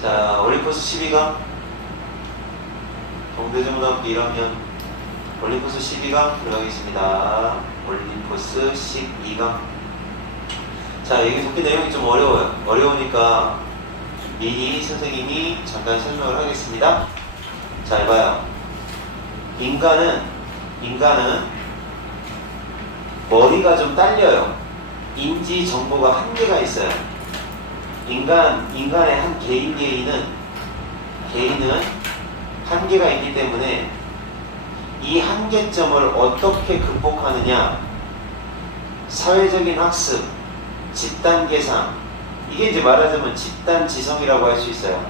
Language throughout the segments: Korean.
자, 올림포스 12강 동대중고등학교 1학년 올림포스 12강 들어가겠습니다. 올림포스 12강. 자, 여기 독해 내용이 좀 어려워요. 어려우니까 미리 선생님이 잠깐 설명을 하겠습니다. 자, 해봐요. 인간은 머리가 좀 딸려요. 인지 정보가 한계가 있어요. 인간의 한 개인은 한계가 있기 때문에 이 한계점을 어떻게 극복하느냐, 사회적인 학습, 집단 계산, 이게 이제 말하자면 집단 지성이라고 할 수 있어요.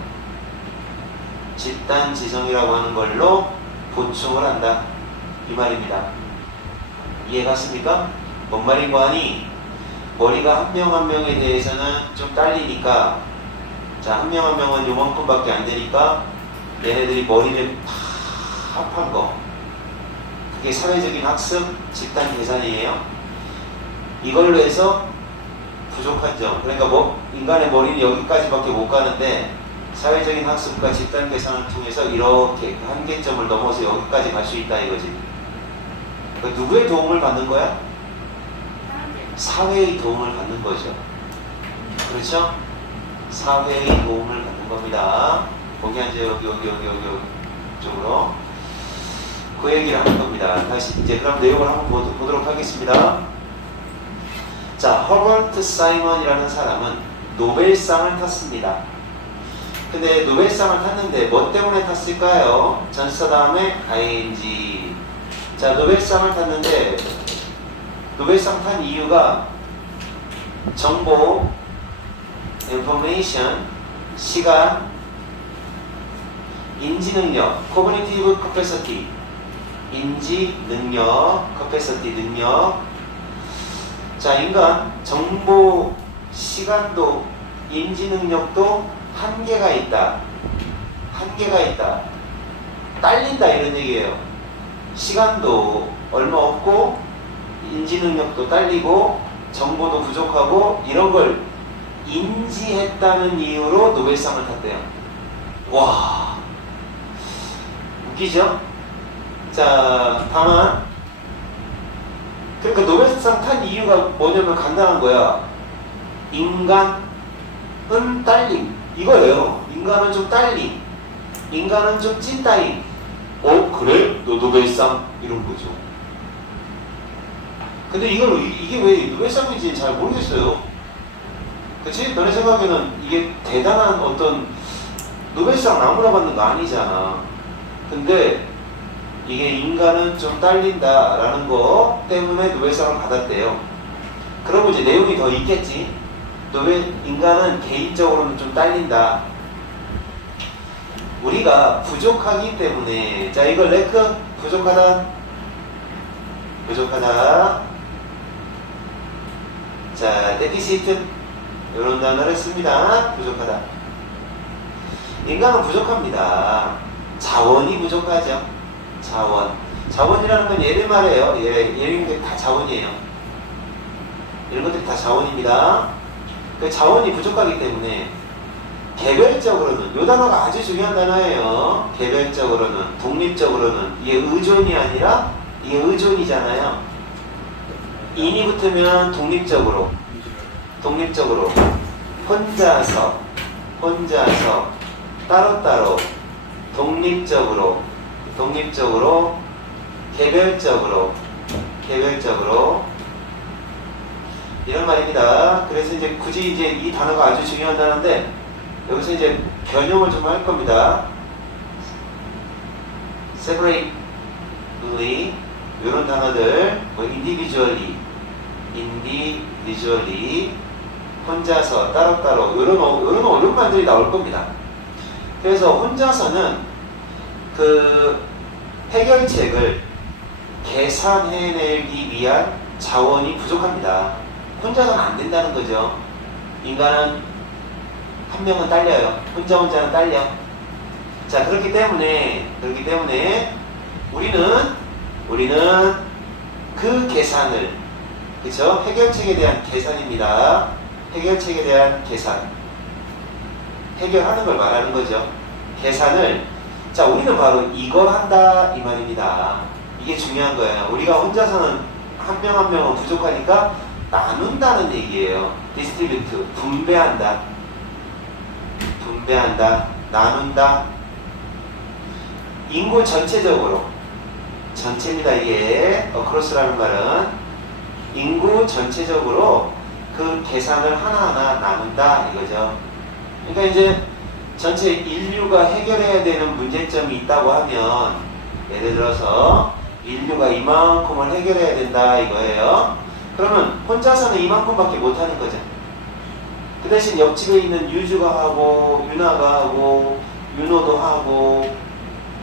집단 지성이라고 하는 걸로 보충을 한다, 이 말입니다. 이해갔습니까? 뭔 말인고 하니, 머리가 한 명 한 명에 대해서는 좀 딸리니까, 자, 한 명 한 명은 요만큼밖에 안 되니까 얘네들이 머리를 팍 합한 거, 그게 사회적인 학습, 집단 계산이에요. 이걸로 해서 부족한 점, 그러니까 인간의 머리는 여기까지밖에 못 가는데 사회적인 학습과 집단 계산을 통해서 이렇게 그 한계점을 넘어서 여기까지 갈 수 있다 이거지. 그러니까 누구의 도움을 받는 거야? 사회의 도움을 받는 거죠. 그렇죠? 사회의 도움을 받는 겁니다. 거기 이제 여기 쪽으로 그 얘기를 하는 겁니다. 다시 이제 그럼 내용을 한번 보도록 하겠습니다. 자, 허버트 사이먼이라는 사람은 노벨상을 탔습니다. 근데 노벨상을 탔는데 뭐 때문에 탔을까요? 전치사 다음에 ing. 자, 노벨상을 탔는데 노벨상 탄 이유가 정보, information, 시간, 인지능력, cognitive capacity, 인지능력, capacity, 능력. 자, 인간 정보, 시간도, 인지능력도 한계가 있다. 딸린다 이런 얘기예요. 시간도 얼마 없고 인지능력도 딸리고 정보도 부족하고 이런 걸 인지했다는 이유로 노벨상을 탔대요. 와, 웃기죠? 자, 다만 그러니까 노벨상 탄 이유가 뭐냐면 간단한 거야. 인간은 딸림, 이거예요. 인간은 좀 딸림, 인간은 좀 찐따임. 그래? 너 노벨상? 이런 거죠. 근데 이게 왜 노벨상인지 잘 모르겠어요. 그치? 너네 생각에는 이게 대단한 어떤 노벨상 아무나 받는 거 아니잖아. 근데 이게 인간은 좀 딸린다 라는 거 때문에 노벨상을 받았대요. 그러면 이제 내용이 더 있겠지. 인간은 개인적으로는 좀 딸린다. 우리가 부족하기 때문에. 자, 이거 레크 부족하다. 자, 데피시트 이런 단어를 씁니다. 부족하다. 인간은 부족합니다. 자원이 부족하죠. 자원이라는 건 얘를 말해요. 얘는 게 다 자원이에요. 이런 것들이 다 자원입니다. 그 자원이 부족하기 때문에 개별적으로는, 이 단어가 아주 중요한 단어예요. 개별적으로는, 독립적으로는, 이게 의존이 아니라 이게 의존이잖아요. 인이 붙으면 독립적으로, 혼자서, 따로따로, 독립적으로, 개별적으로 이런 말입니다. 그래서 이제 굳이 이제 이 단어가 아주 중요한 단어인데 여기서 이제 변형을 좀 할 겁니다. separately 이런 단어들, 뭐 individually, 혼자서, 따로따로 이런 어려운 말들이 나올 겁니다. 그래서 혼자서는 그 해결책을 계산해내기 위한 자원이 부족합니다. 혼자서는 안 된다는 거죠. 인간은 한 명은 딸려요. 혼자는 딸려. 자, 그렇기 때문에 우리는 그 계산을, 그쵸? 해결책에 대한 계산입니다. 해결책에 대한 계산. 해결하는 걸 말하는 거죠. 계산을, 자, 우리는 바로 이걸 한다 이 말입니다. 이게 중요한 거예요. 우리가 혼자서는 한 명 한 명은 부족하니까 나눈다는 얘기예요. distribute, 분배한다. 분배한다, 나눈다. 인구 전체적으로, 전체입니다. 이게 어크로스라는 말은 인구 전체적으로 그 계산을 하나하나 나눈다 이거죠. 그러니까 이제 전체 인류가 해결해야 되는 문제점이 있다고 하면, 예를 들어서 인류가 이만큼을 해결해야 된다 이거예요. 그러면 혼자서는 이만큼밖에 못하는 거죠. 그 대신 옆집에 있는 유주가 하고, 유나가 하고, 윤호도 하고,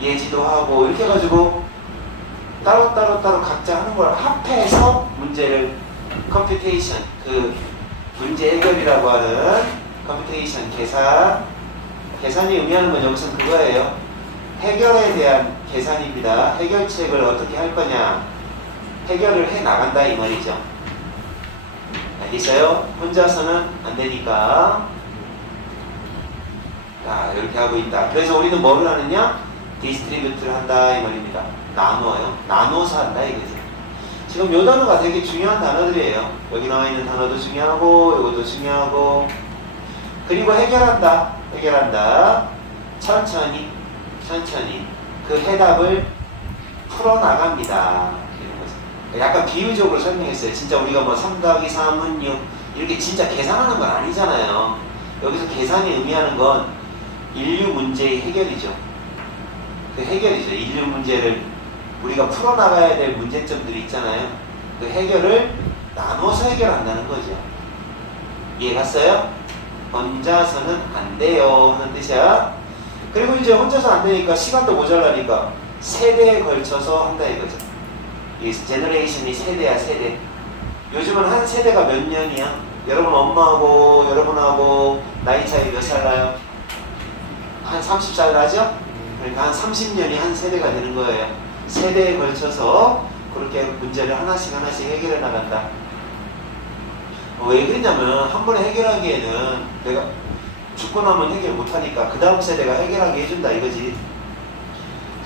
예지도 하고, 이렇게 해가지고 따로 각자 하는 걸 합해서 문제를, 컴퓨테이션, 그 문제 해결이라고 하는 컴퓨테이션, 계산이 의미하는 건 여기서는 그거예요. 해결에 대한 계산입니다. 해결책을 어떻게 할 거냐, 해결을 해 나간다 이 말이죠. 알겠어요? 혼자서는 안 되니까. 자, 이렇게 하고 있다. 그래서 우리는 뭐를 하느냐? 디스트리뷰트를 한다 이 말입니다. 나눠요. 나눠서 한다 이거지. 지금 요 단어가 되게 중요한 단어들이에요. 여기 나와 있는 단어도 중요하고, 이것도 중요하고. 그리고 해결한다. 천천히 그 해답을 풀어나갑니다. 약간 비유적으로 설명했어요. 진짜 우리가 뭐 3 더하기 3은 6 이렇게 진짜 계산하는 건 아니잖아요. 여기서 계산이 의미하는 건 인류 문제의 해결이죠. 그 해결이죠. 인류 문제를 우리가 풀어나가야 될 문제점들이 있잖아요. 그 해결을 나눠서 해결한다는 거죠. 이해 갔어요? 혼자서는 안 돼요 하는 뜻이야. 그리고 이제 혼자서 안 되니까 시간도 모자라니까 세대에 걸쳐서 한다 이거죠. 이 제너레이션이 세대야, 세대. 요즘은 한 세대가 몇 년이야? 여러분 엄마하고 여러분하고 나이 차이 몇 살 나요? 한 30살 나죠? 그러니까 한 30년이 한 세대가 되는 거예요. 세대에 걸쳐서 그렇게 문제를 하나씩 해결해 나간다. 왜 그러냐면 한 번에 해결하기에는 내가 죽고 나면 해결 못하니까 그 다음 세대가 해결하게 해준다 이거지.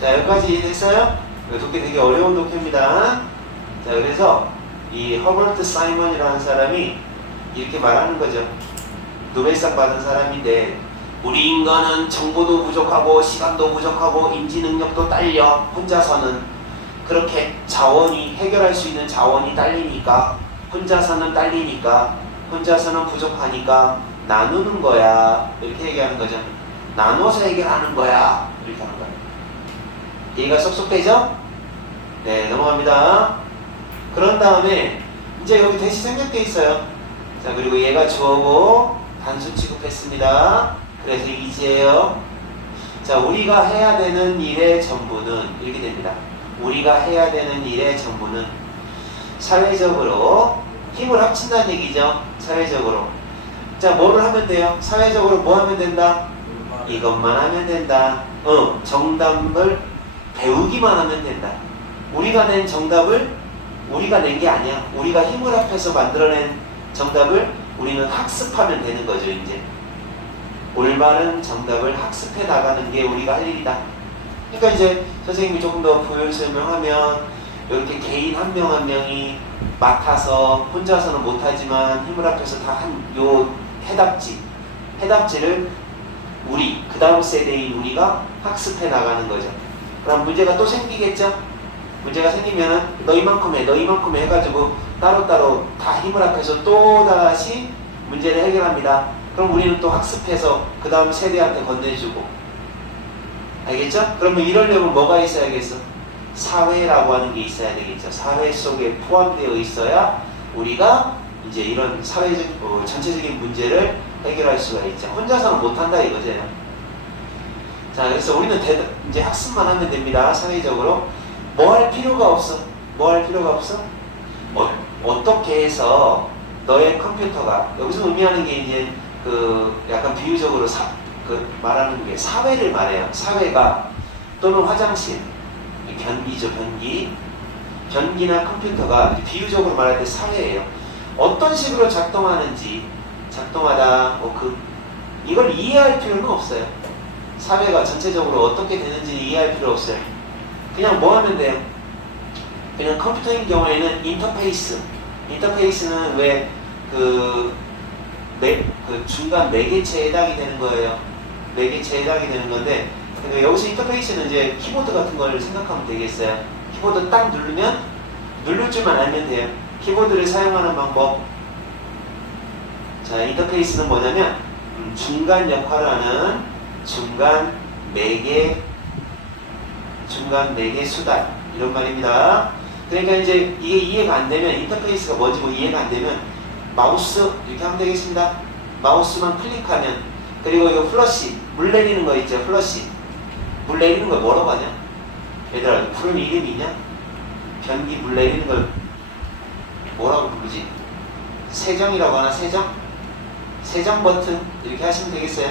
자, 여기까지 됐어요? 독해 되게 어려운 독해입니다. 자, 그래서 이 허버트 사이먼이라는 사람이 이렇게 말하는 거죠. 노벨상 받은 사람인데, 우리 인간은 정보도 부족하고 시간도 부족하고 인지 능력도 딸려 혼자서는 그렇게 자원이 해결할 수 있는 자원이 딸리니까 혼자서는 부족하니까 나누는 거야 이렇게 얘기하는 거죠. 나눠서 해결하는 거야 이렇게 하는 거야. 얘가 쏙쏙되죠? 네, 넘어갑니다. 그런 다음에 이제 여기 대시 생략돼 있어요. 자, 그리고 얘가 주어고 단수 취급했습니다. 그래서 이지예요. 자, 우리가 해야 되는 일의 전부는 이렇게 됩니다. 우리가 해야 되는 일의 전부는 사회적으로 힘을 합친다는 얘기죠. 사회적으로. 자, 뭐를 하면 돼요? 사회적으로 뭐 하면 된다? 이것만 하면 된다. 정답을 배우기만 하면 된다. 우리가 낸 정답을 우리가 낸 게 아니야. 우리가 힘을 합해서 만들어낸 정답을 우리는 학습하면 되는 거죠. 이제 올바른 정답을 학습해 나가는 게 우리가 할 일이다. 그러니까 이제 선생님이 조금 더 부연 설명하면 이렇게 개인 한 명 한 명이 맡아서 혼자서는 못하지만 힘을 합해서 다 한 요 해답지를 우리 그 다음 세대인 우리가 학습해 나가는 거죠. 그럼 문제가 또 생기겠죠? 문제가 생기면은 너희만큼 해 해가지고 따로따로 다 힘을 합해서 또 다시 문제를 해결합니다. 그럼 우리는 또 학습해서 그 다음 세대한테 건네주고. 알겠죠? 그러면 이러려면 뭐가 있어야겠어? 사회라고 하는 게 있어야 되겠죠. 사회 속에 포함되어 있어야 우리가 이제 이런 사회적, 전체적인 문제를 해결할 수가 있죠. 혼자서는 못한다 이거죠. 자, 그래서 우리는 이제 학습만 하면 됩니다. 사회적으로. 뭐 할 필요가 없어. 어떻게 해서 너의 컴퓨터가, 여기서 의미하는 게 이제 약간 비유적으로 말하는 게 사회를 말해요. 사회가, 또는 화장실, 변기죠, 변기나 컴퓨터가 비유적으로 말할 때 사회예요. 어떤 식으로 작동하는지, 작동하다, 이걸 이해할 필요는 없어요. 사회가 전체적으로 어떻게 되는지 이해할 필요 없어요. 그냥 뭐 하면 돼요? 그냥 컴퓨터인 경우에는 인터페이스는 왜 그 중간 매개체에 해당이 되는 거예요. 매개체에 해당이 되는 건데, 그러니까 여기서 인터페이스는 이제 키보드 같은 걸 생각하면 되겠어요. 키보드 딱 누르면 누를 줄만 알면 돼요. 키보드를 사용하는 방법. 자, 인터페이스는 뭐냐면 중간 역할을 하는 중간 매개 수단, 이런 말입니다. 그러니까 이제 이게 이해가 안 되면, 인터페이스가 뭔지 뭐 이해가 안 되면 마우스 이렇게 하면 되겠습니다. 마우스만 클릭하면, 그리고 이거 플러시, 물 내리는 거 있죠. 플러시, 물 내리는 걸 뭐라고 하냐? 얘들아, 푸른 이름이 있냐? 변기 물 내리는 걸 뭐라고 부르지? 세정이라고 하나? 세정 버튼, 이렇게 하시면 되겠어요.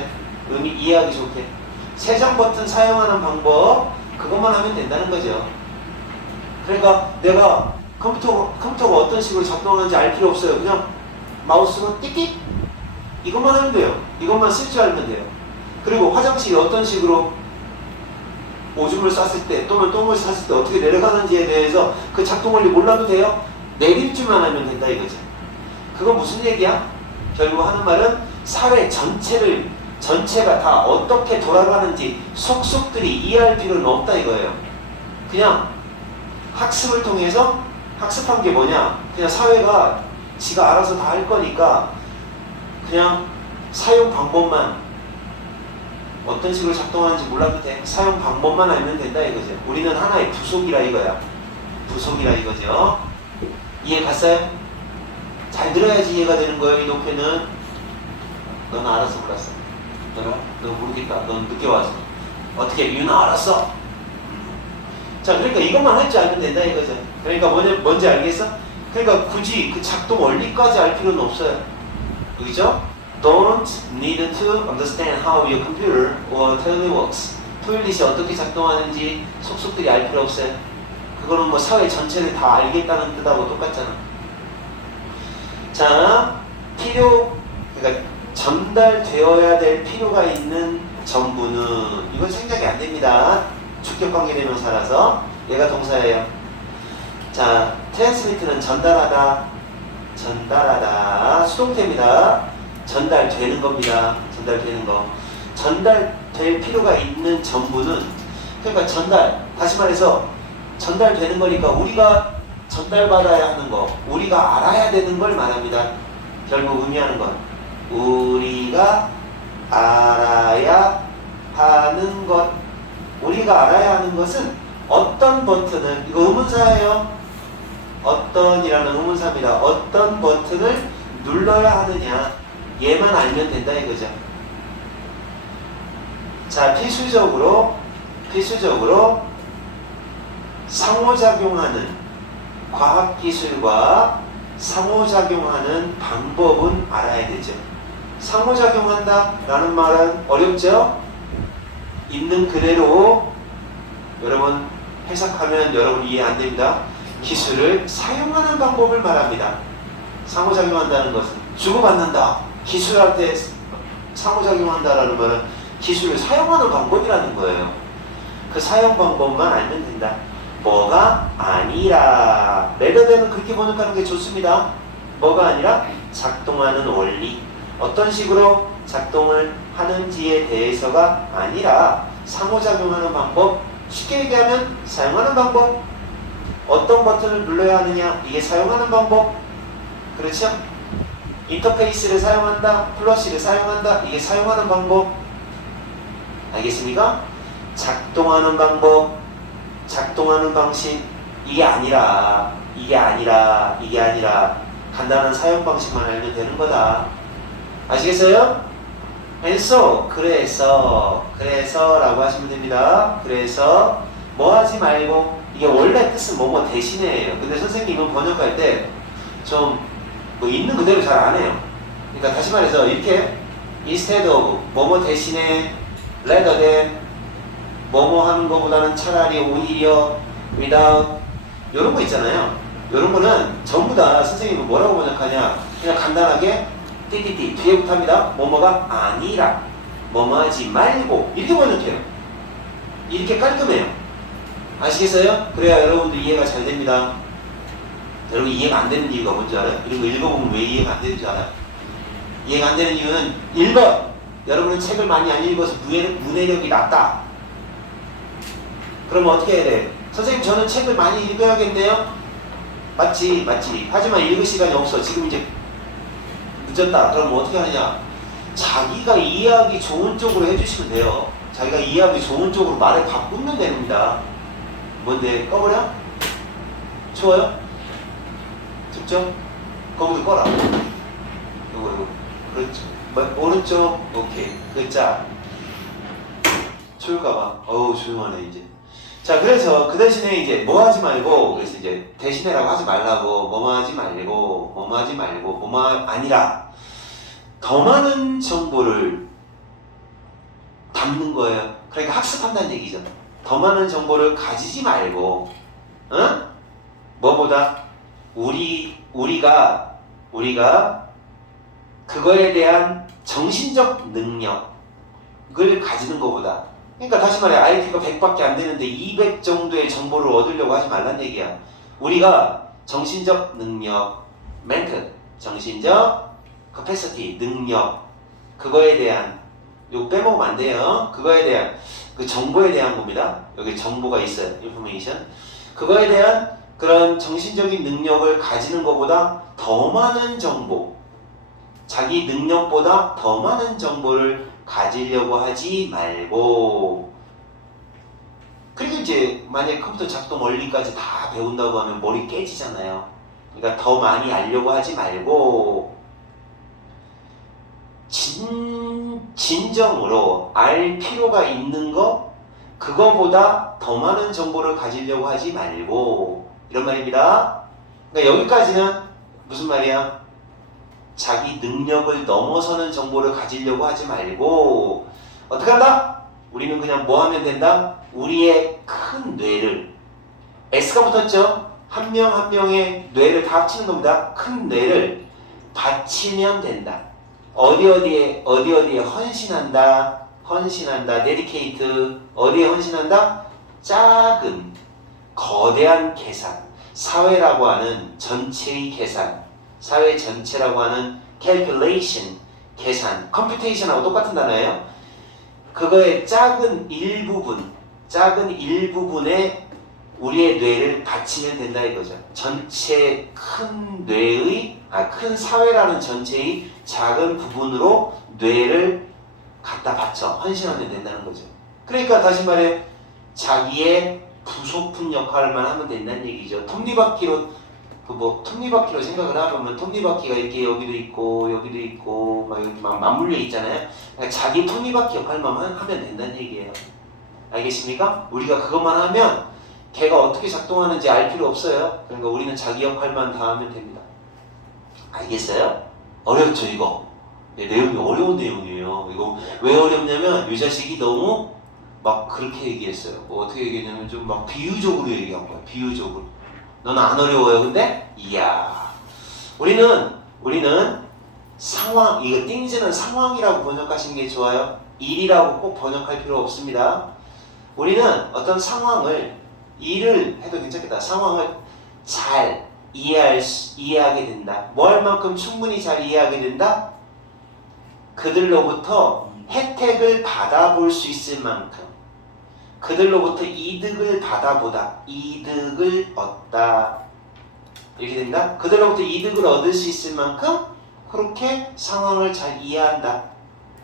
의미 이해하기 좋게. 세정 버튼 사용하는 방법, 그것만 하면 된다는 거죠. 그러니까 내가 컴퓨터가 어떤 식으로 작동하는지 알 필요 없어요. 그냥 마우스로 띡띡, 이것만 하면 돼요. 이것만 쓸 줄 알면 돼요. 그리고 화장실이 어떤 식으로 오줌을 쌌을 때 또는 똥을 쌌을 때 어떻게 내려가는지에 대해서 그 작동 원리 몰라도 돼요. 내릴 줄만 알면 된다 이거죠. 그건 무슨 얘기야? 결국 하는 말은 사회 전체가 다 어떻게 돌아가는지 속속들이 이해할 필요는 없다 이거예요. 그냥 학습을 통해서, 학습한 게 뭐냐? 그냥 사회가 지가 알아서 다 할 거니까 그냥 사용 방법만, 어떤 식으로 작동하는지 몰라도 돼. 사용 방법만 알면 된다 이거죠. 우리는 하나의 부속이라 이거야. 부속이라 이거죠. 이해 갔어요? 잘 들어야지 이해가 되는 거예요. 이 녹회는. 넌 알아서 몰랐어. 너 모르겠다. 넌 늦게 와서. 어떻게 유나 알았어? 자, 그러니까 이것만 할 줄 알면 된다 이거죠. 그러니까 뭔지 알겠어? 그러니까 굳이 그 작동 원리까지 알 필요는 없어요. 그죠? Don't need to understand how your computer or toilet works. 토일릿이 어떻게 작동하는지 속속들이 알 필요 없어요. 그거는 뭐 사회 전체를 다 알겠다는 뜻하고 똑같잖아. 자, 그러니까 전달되어야 될 필요가 있는 전부는, 이건 생략이 안 됩니다. 주격관계대명사라서. 얘가 동사예요. 자, 트랜스미트는 전달하다, 수동태입니다. 전달되는 겁니다. 전달되는 거. 전달될 필요가 있는 전부는, 그러니까 다시 말해서 전달되는 거니까 우리가 전달받아야 하는 거, 우리가 알아야 되는 걸 말합니다. 결국 의미하는 건 우리가 알아야 하는 것. 우리가 알아야 하는 것은 어떤 버튼을, 이거 의문사예요. 어떤이라는 의문사입니다. 어떤 버튼을 눌러야 하느냐, 얘만 알면 된다 이거죠. 자, 필수적으로 상호작용하는 과학기술과 상호작용하는 방법은 알아야 되죠. 상호작용한다 라는 말은 어렵죠? 있는 그대로 여러분 해석하면 여러분 이해 안 됩니다. 기술을 사용하는 방법을 말합니다. 상호작용한다는 것은 주고받는다. 기술한테 상호작용한다라는 말은 기술을 사용하는 방법이라는 거예요. 그 사용 방법만 알면 된다. 뭐가 아니라, 레더대는 그렇게 번역하는 게 좋습니다. 뭐가 아니라 작동하는 원리, 어떤 식으로 작동을 하는지에 대해서가 아니라 상호작용하는 방법, 쉽게 얘기하면 사용하는 방법, 어떤 버튼을 눌러야 하느냐, 이게 사용하는 방법. 그렇죠? 인터페이스를 사용한다, 플러시를 사용한다, 이게 사용하는 방법. 알겠습니까? 작동하는 방법, 작동하는 방식, 이게 아니라 간단한 사용 방식만 알면 되는 거다. 아시겠어요? And so, 그래서 라고 하시면 됩니다. 그래서 뭐 하지 말고, 이게 원래 뜻은 뭐뭐 대신에예요. 근데 선생님은 번역할 때 좀 뭐 있는 그대로 잘 안 해요. 그러니까 다시 말해서 이렇게 instead of, 뭐뭐 대신에, rather than, 뭐뭐 하는 것보다는 차라리, 오히려, without, 이런 거 있잖아요. 이런 거는 전부 다 선생님은 뭐라고 번역하냐, 그냥 간단하게 띠띠띠 뒤에부터 합니다. 뭐뭐가 아니라 뭐뭐하지 말고 이렇게 번역해요. 이렇게 깔끔해요. 아시겠어요? 그래야 여러분도 이해가 잘 됩니다. 여러분 이해가 안 되는 이유가 뭔지 알아요? 이런 거 읽어보면 왜 이해가 안 되는 줄 알아요? 이해가 안 되는 이유는 1번 여러분은 책을 많이 안 읽어서 문해력이 낮다. 그러면 어떻게 해야 돼? 선생님 저는 책을 많이 읽어야겠네요? 맞지. 하지만 읽을 시간이 없어. 지금 이제 늦었다. 그럼 어떻게 하느냐? 자기가 이해하기 좋은 쪽으로 해주시면 돼요. 자기가 이해하기 좋은 쪽으로 말을 바꾸면 됩니다. 뭔데? 꺼버려? 추워요? 춥죠? 거기도 꺼라. 이거. 그렇죠. 오른쪽. 오케이. 글자. 추울까봐. 어우, 조용하네, 이제. 자, 그래서 그 대신에 이제 뭐 하지 말고, 그래서 이제 대신에라고 하지 말라고, 뭐뭐 하지 말고, 뭐뭐 아니라, 더 많은 정보를 담는 거예요. 그러니까 학습한다는 얘기죠. 더 많은 정보를 가지지 말고, 응? 뭐보다? 우리가 그거에 대한 정신적 능력을 가지는 것보다, 그러니까 다시 말해 IQ가 100밖에 안 되는데 200 정도의 정보를 얻으려고 하지 말란 얘기야. 우리가 정신적 능력, mental, 정신적 capacity, 능력, 그거에 대한, 이거 빼먹으면 안 돼요. 그거에 대한, 그 정보에 대한 겁니다. 여기 정보가 있어요. information. 그거에 대한 그런 정신적인 능력을 가지는 것보다 더 많은 정보, 자기 능력보다 더 많은 정보를 가지려고 하지 말고. 그리고 이제 만약에 컴퓨터 작동 원리까지 다 배운다고 하면 머리 깨지잖아요. 그러니까 더 많이 알려고 하지 말고 진정으로 알 필요가 있는 거, 그거보다 더 많은 정보를 가지려고 하지 말고, 이런 말입니다. 그러니까 여기까지는 무슨 말이야? 자기 능력을 넘어서는 정보를 가지려고 하지 말고 어떻게 한다? 우리는 그냥 뭐 하면 된다? 우리의 큰 뇌를, S가 붙었죠? 한 명 한 명의 뇌를 다 합치는 겁니다. 큰 뇌를 바치면 된다. 어디에 헌신한다, dedicate. 어디에 헌신한다? 작은 거대한 계산, 사회라고 하는 전체의 계산, 사회 전체라고 하는 calculation, 계산, computation하고 똑같은 단어예요. 그거의 작은 일부분에 우리의 뇌를 바치면 된다 이거죠. 전체 큰 뇌의, 큰 사회라는 전체의 작은 부분으로 뇌를 갖다 바쳐 헌신하면 된다는 거죠. 그러니까 다시 말해 자기의 부속품 역할만 하면 된다는 얘기죠. 톱니바퀴로 생각을 해보면 톱니바퀴가 이렇게 여기도 있고 막 여기 막 맞물려 있잖아요. 그러니까 자기 톱니바퀴 역할만 하면 된다는 얘기예요. 알겠습니까? 우리가 그것만 하면 걔가 어떻게 작동하는지 알 필요 없어요. 그러니까 우리는 자기 역할만 다 하면 됩니다. 알겠어요? 어렵죠 이거? 네, 내용이 어려운 내용이에요. 이거 왜 어렵냐면 이 자식이 너무 막 그렇게 얘기했어요. 뭐 어떻게 얘기했냐면 좀 막 비유적으로 얘기한 거야. 비유적으로. 너는 안 어려워요. 근데 이야, 우리는 상황, 이거 띵즈는 상황이라고 번역하시는 게 좋아요. 일이라고 꼭 번역할 필요 없습니다. 우리는 어떤 상황을, 일을 해도 괜찮겠다. 상황을 잘 이해하게 된다. 뭐 할 만큼 충분히 잘 이해하게 된다. 그들로부터 혜택을 받아볼 수 있을 만큼, 그들로부터 이득을 받아보다, 이득을 얻다, 이렇게 된다. 그들로부터 이득을 얻을 수 있을 만큼 그렇게 상황을 잘 이해한다,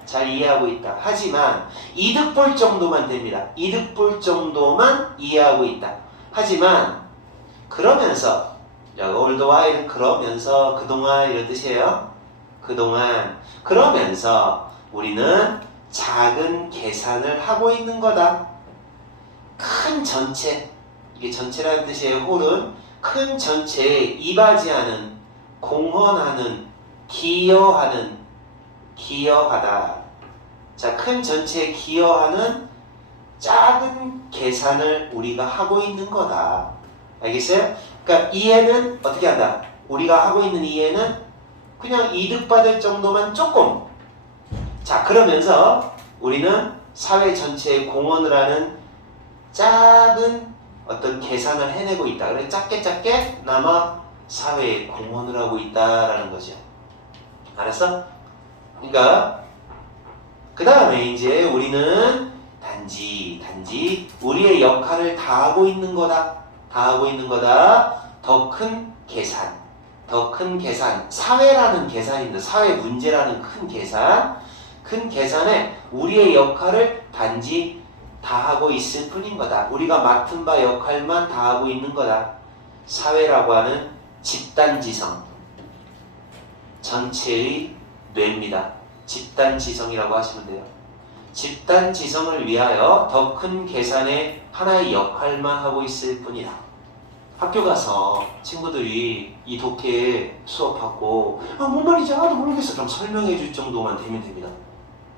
잘 이해하고 있다. 하지만 이득 볼 정도만 됩니다. 이득 볼 정도만 이해하고 있다. 하지만 그러면서, all the while은 그러면서, 그동안 이런 뜻이에요. 그러면서 우리는 작은 계산을 하고 있는 거다. 큰 전체, 이게 전체라는 뜻이에요. 홀은 큰 전체에 이바지하는, 공헌하는, 기여하다. 자, 큰 전체에 기여하는 작은 계산을 우리가 하고 있는 거다. 알겠어요? 그러니까 이해는 어떻게 한다? 우리가 하고 있는 이해는 그냥 이득받을 정도만 조금. 자, 그러면서 우리는 사회 전체에 공헌을 하는 작은 어떤 계산을 해내고 있다. 그래 작게 나마 사회에 공헌을 하고 있다라는 거죠. 알았어? 그러니까 그 다음에 이제 우리는 단지 우리의 역할을 다 하고 있는 거다. 더 큰 계산, 사회라는 계산인데 사회 문제라는 큰 계산에 우리의 역할을 단지 다 하고 있을 뿐인 거다. 우리가 맡은 바 역할만 다 하고 있는 거다. 사회라고 하는 집단지성, 전체의 뇌입니다. 집단지성이라고 하시면 돼요. 집단지성을 위하여 더 큰 계산의 하나의 역할만 하고 있을 뿐이다. 학교 가서 친구들이 이 독해 수업하고 뭔 말인지 하나도 모르겠어. 그럼 설명해 줄 정도만 되면 됩니다.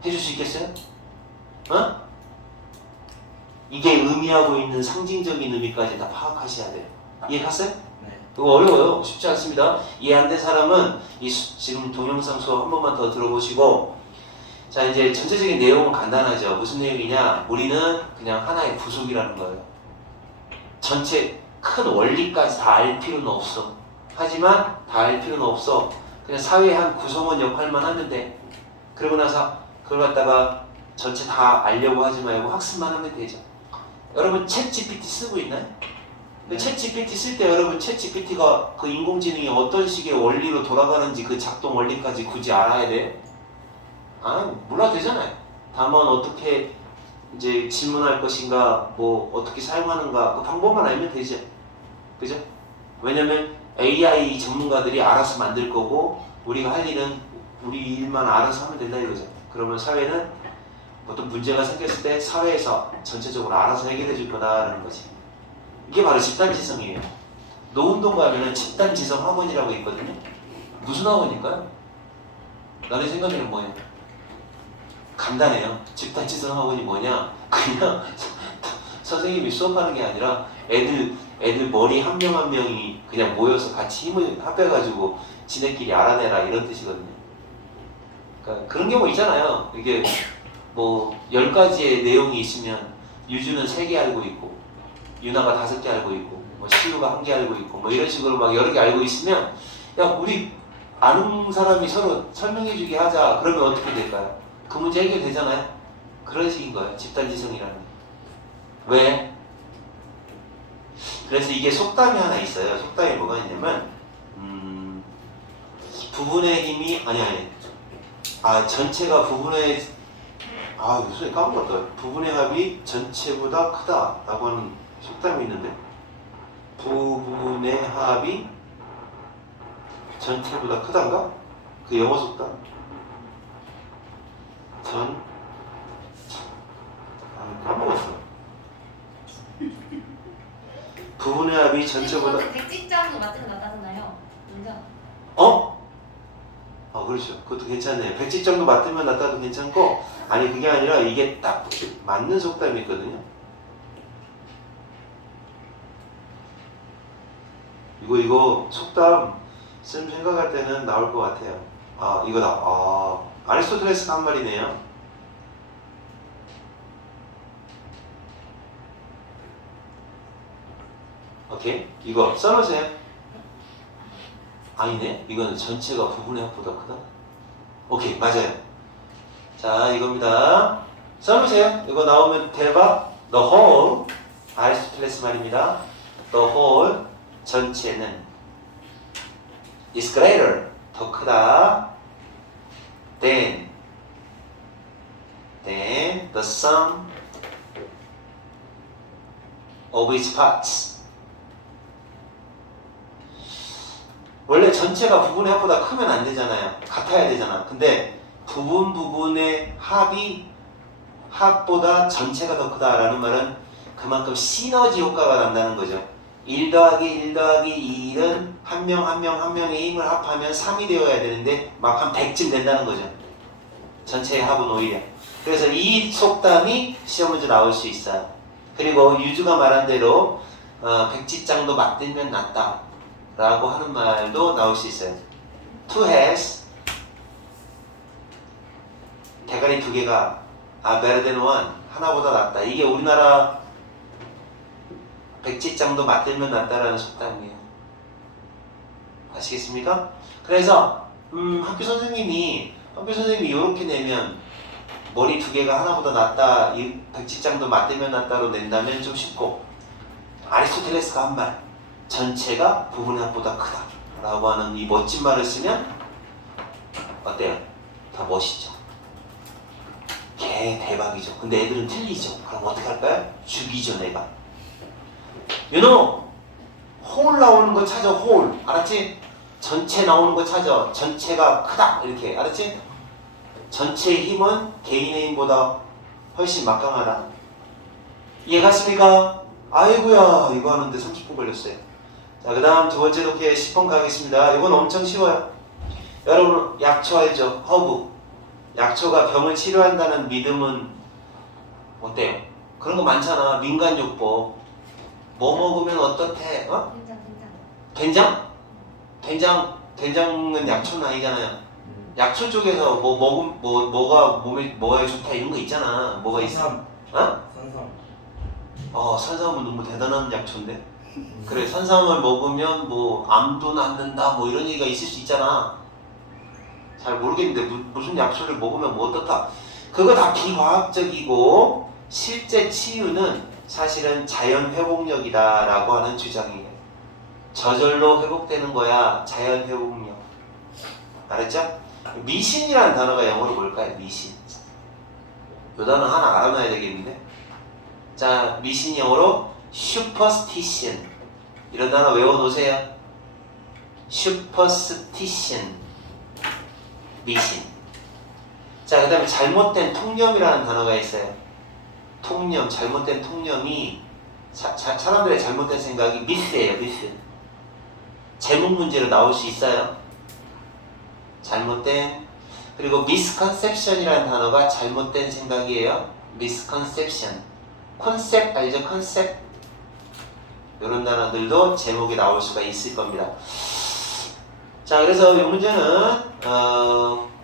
해줄 수 있겠어요? 이게 의미하고 있는 상징적인 의미까지 다 파악하셔야 돼요. 이해 갔어요? 네. 이거 어려워요. 쉽지 않습니다. 이해 안 된 사람은 지금 동영상 수업 한 번만 더 들어보시고, 자 이제 전체적인 내용은 간단하죠. 무슨 내용이냐? 우리는 그냥 하나의 부속이라는 거예요. 전체 큰 원리까지 다 알 필요는 없어. 하지만 다 알 필요는 없어. 그냥 사회의 한 구성원 역할만 하면 돼. 그러고 나서 그걸 갖다가 전체 다 알려고 하지 말고 학습만 하면 되죠. 여러분 챗 GPT 쓰고 있나요? 네. 챗 GPT 쓸 때 여러분 챗 GPT가 그 인공지능이 어떤 식의 원리로 돌아가는지 그 작동 원리까지 굳이 알아야 돼? 몰라도 되잖아요. 다만 어떻게 이제 질문할 것인가, 뭐 어떻게 사용하는가 그 방법만 알면 되죠. 그죠? 왜냐면 AI 전문가들이 알아서 만들 거고 우리가 할 일은 우리 일만 알아서 하면 된다 이거죠. 그러면 사회는 어떤 문제가 생겼을 때 사회에서 전체적으로 알아서 해결해 줄 거다라는 거지. 이게 바로 집단지성이에요. 노운동 가면은 집단지성 학원이라고 있거든요. 무슨 학원일까요? 너네 생각에는 뭐예요? 간단해요. 집단지성 학원이 뭐냐? 그냥 선생님이 수업하는 게 아니라 애들 머리 한 명 한 명이 그냥 모여서 같이 힘을 합해가지고 지네끼리 알아내라 이런 뜻이거든요. 그러니까 그런 경우 있잖아요. 이게 뭐 10가지의 내용이 있으면 유주는 3개 알고 있고 유나가 5개 알고 있고 뭐 시우가 1개 알고 있고 뭐 이런 식으로 막 여러 개 알고 있으면 야 우리 아는 사람이 서로 설명해 주게 하자. 그러면 어떻게 될까요? 그 문제 해결되잖아요. 그런 식인 거예요. 집단지성이라는 게. 왜? 그래서 이게 속담이 하나 있어요. 속담이 뭐가 있냐면 부분의 힘이 전체가 부분의 무슨 까먹었다. 부분의 합이 전체보다 크다라고 하는 속담이 있는데 부분의 합이 전체보다 크단가? 그 영어 속담. 까먹었어. 부분의 합이 전체보다 백지장도 맞는 거 낫다잖아요. 먼저. 그렇죠. 그것도 괜찮네요. 백지정도 맞으면 낫다도 괜찮고, 아니 그게 아니라 이게 딱 맞는 속담이 있거든요. 이거 속담 쌤 생각할 때는 나올 것 같아요. 이거다. 아리스토텔레스가 한 말이네요. 오케이? 이거 써놓으세요. 아니네? 이거는 전체가 부분의 합보다 크다? 오케이, 맞아요. 자, 이겁니다. 써놓으세요. 이거 나오면 대박. The whole, 아리스토텔레스 말입니다. The whole, 전체는 is greater, 더 크다. than the sum of its parts. 원래 전체가 부분의 합보다 크면 안 되잖아요. 같아야 되잖아. 근데 부분의 합보다 전체가 더 크다라는 말은 그만큼 시너지 효과가 난다는 거죠. 1 더하기 1 더하기 2는 한 명의 힘을 합하면 3이 되어야 되는데 막 한 100쯤 된다는 거죠. 전체의 합은 오히려. 그래서 이 속담이 시험 문제 나올 수 있어요. 그리고 유주가 말한 대로 백지장도 맞들면 낫다 라고 하는 말도 나올 수 있어요. two heads 대가리 두 개가 better than one 하나보다 낫다. 이게 우리나라 백지장도 맞들면 낫다라는 속담이에요. 아시겠습니까? 그래서 학교 선생님이 이렇게 내면 머리 두 개가 하나보다 낫다, 이 백지장도 맞들면 낫다로 낸다면 좀 쉽고, 아리스토텔레스가 한 말, 전체가 부분의 합보다 크다 라고 하는 이 멋진 말을 쓰면 어때요? 더 멋있죠? 개 대박이죠. 근데 애들은 틀리죠. 그럼 어떻게 할까요? 죽이죠, 내가. 홀 나오는 거 찾아, 홀. 알았지? 전체 나오는 거 찾아. 전체가 크다. 이렇게. 알았지? 전체의 힘은 개인의 힘보다 훨씬 막강하다. 이해갔습니까? 아이고야, 이거 하는데 30분 걸렸어요. 자, 그 다음 두 번째 독해 10번 가겠습니다. 이건 엄청 쉬워요. 여러분, 약초 알죠? 허브. 약초가 병을 치료한다는 믿음은 어때요? 그런 거 많잖아. 민간요법. 뭐 먹으면 어떻대? 어? 된장. 된장은 약초는 아니잖아요. 약초 쪽에서 뭐가 뭐에 좋다 이런 거 있잖아. 뭐가 있어? 어? 산삼은 너무 대단한 약초인데. 그래, 산삼을 먹으면 뭐 암도 낫는다 뭐 이런 얘기가 있을 수 있잖아. 잘 모르겠는데 무슨 약초를 먹으면 뭐 어떻다. 그거 다 비과학적이고 실제 치유는 사실은 자연 회복력이다 라고 하는 주장이에요. 저절로 회복되는 거야. 자연 회복력. 알았죠? 미신이라는 단어가 영어로 뭘까요? 미신. 이 단어 하나 알아놔야 되겠는데. 자, 미신 영어로 superstition. 이런 단어 외워놓으세요. superstition. 미신. 자, 그 다음에 잘못된 통념이라는 단어가 있어요. 통념, 잘못된 통념이 사람들의 잘못된 생각이 미스예요, 미스. 제목 문제로 나올 수 있어요. 잘못된. 그리고 misconception이라는 단어가 잘못된 생각이에요. misconception. 컨셉 알죠? 컨셉. 이런 단어들도 제목에 나올 수가 있을 겁니다. 자, 그래서 이 문제는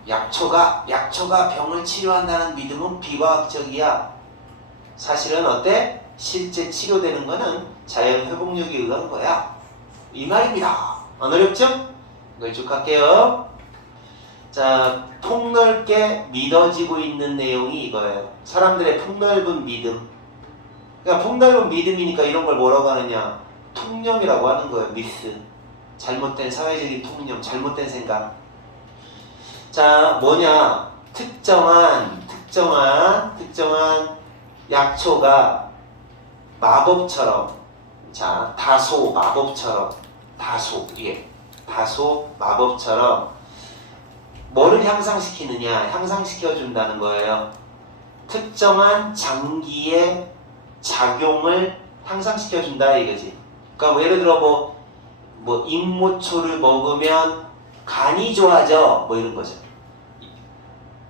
약초가 병을 치료한다는 믿음은 비과학적이야. 사실은 어때? 실제 치료되는 거는 자연 회복력에 의한 거야. 이 말입니다. 안 어렵죠? 이걸 쭉 갈게요. 자, 폭넓게 믿어지고 있는 내용이 이거예요. 사람들의 폭넓은 믿음. 그러니까 폭넓은 믿음이니까 이런 걸 뭐라고 하느냐? 통념이라고 하는 거예요. 미스. 잘못된 사회적인 통념, 잘못된 생각. 자, 뭐냐? 특정한 약초가 마법처럼, 자, 다소 마법처럼 뭐를 향상시키느냐? 향상시켜준다는 거예요. 특정한 장기의 작용을 향상시켜준다 이거지. 그러니까 뭐 예를 들어 뭐 잉모초를 먹으면 간이 좋아져 뭐 이런 거죠.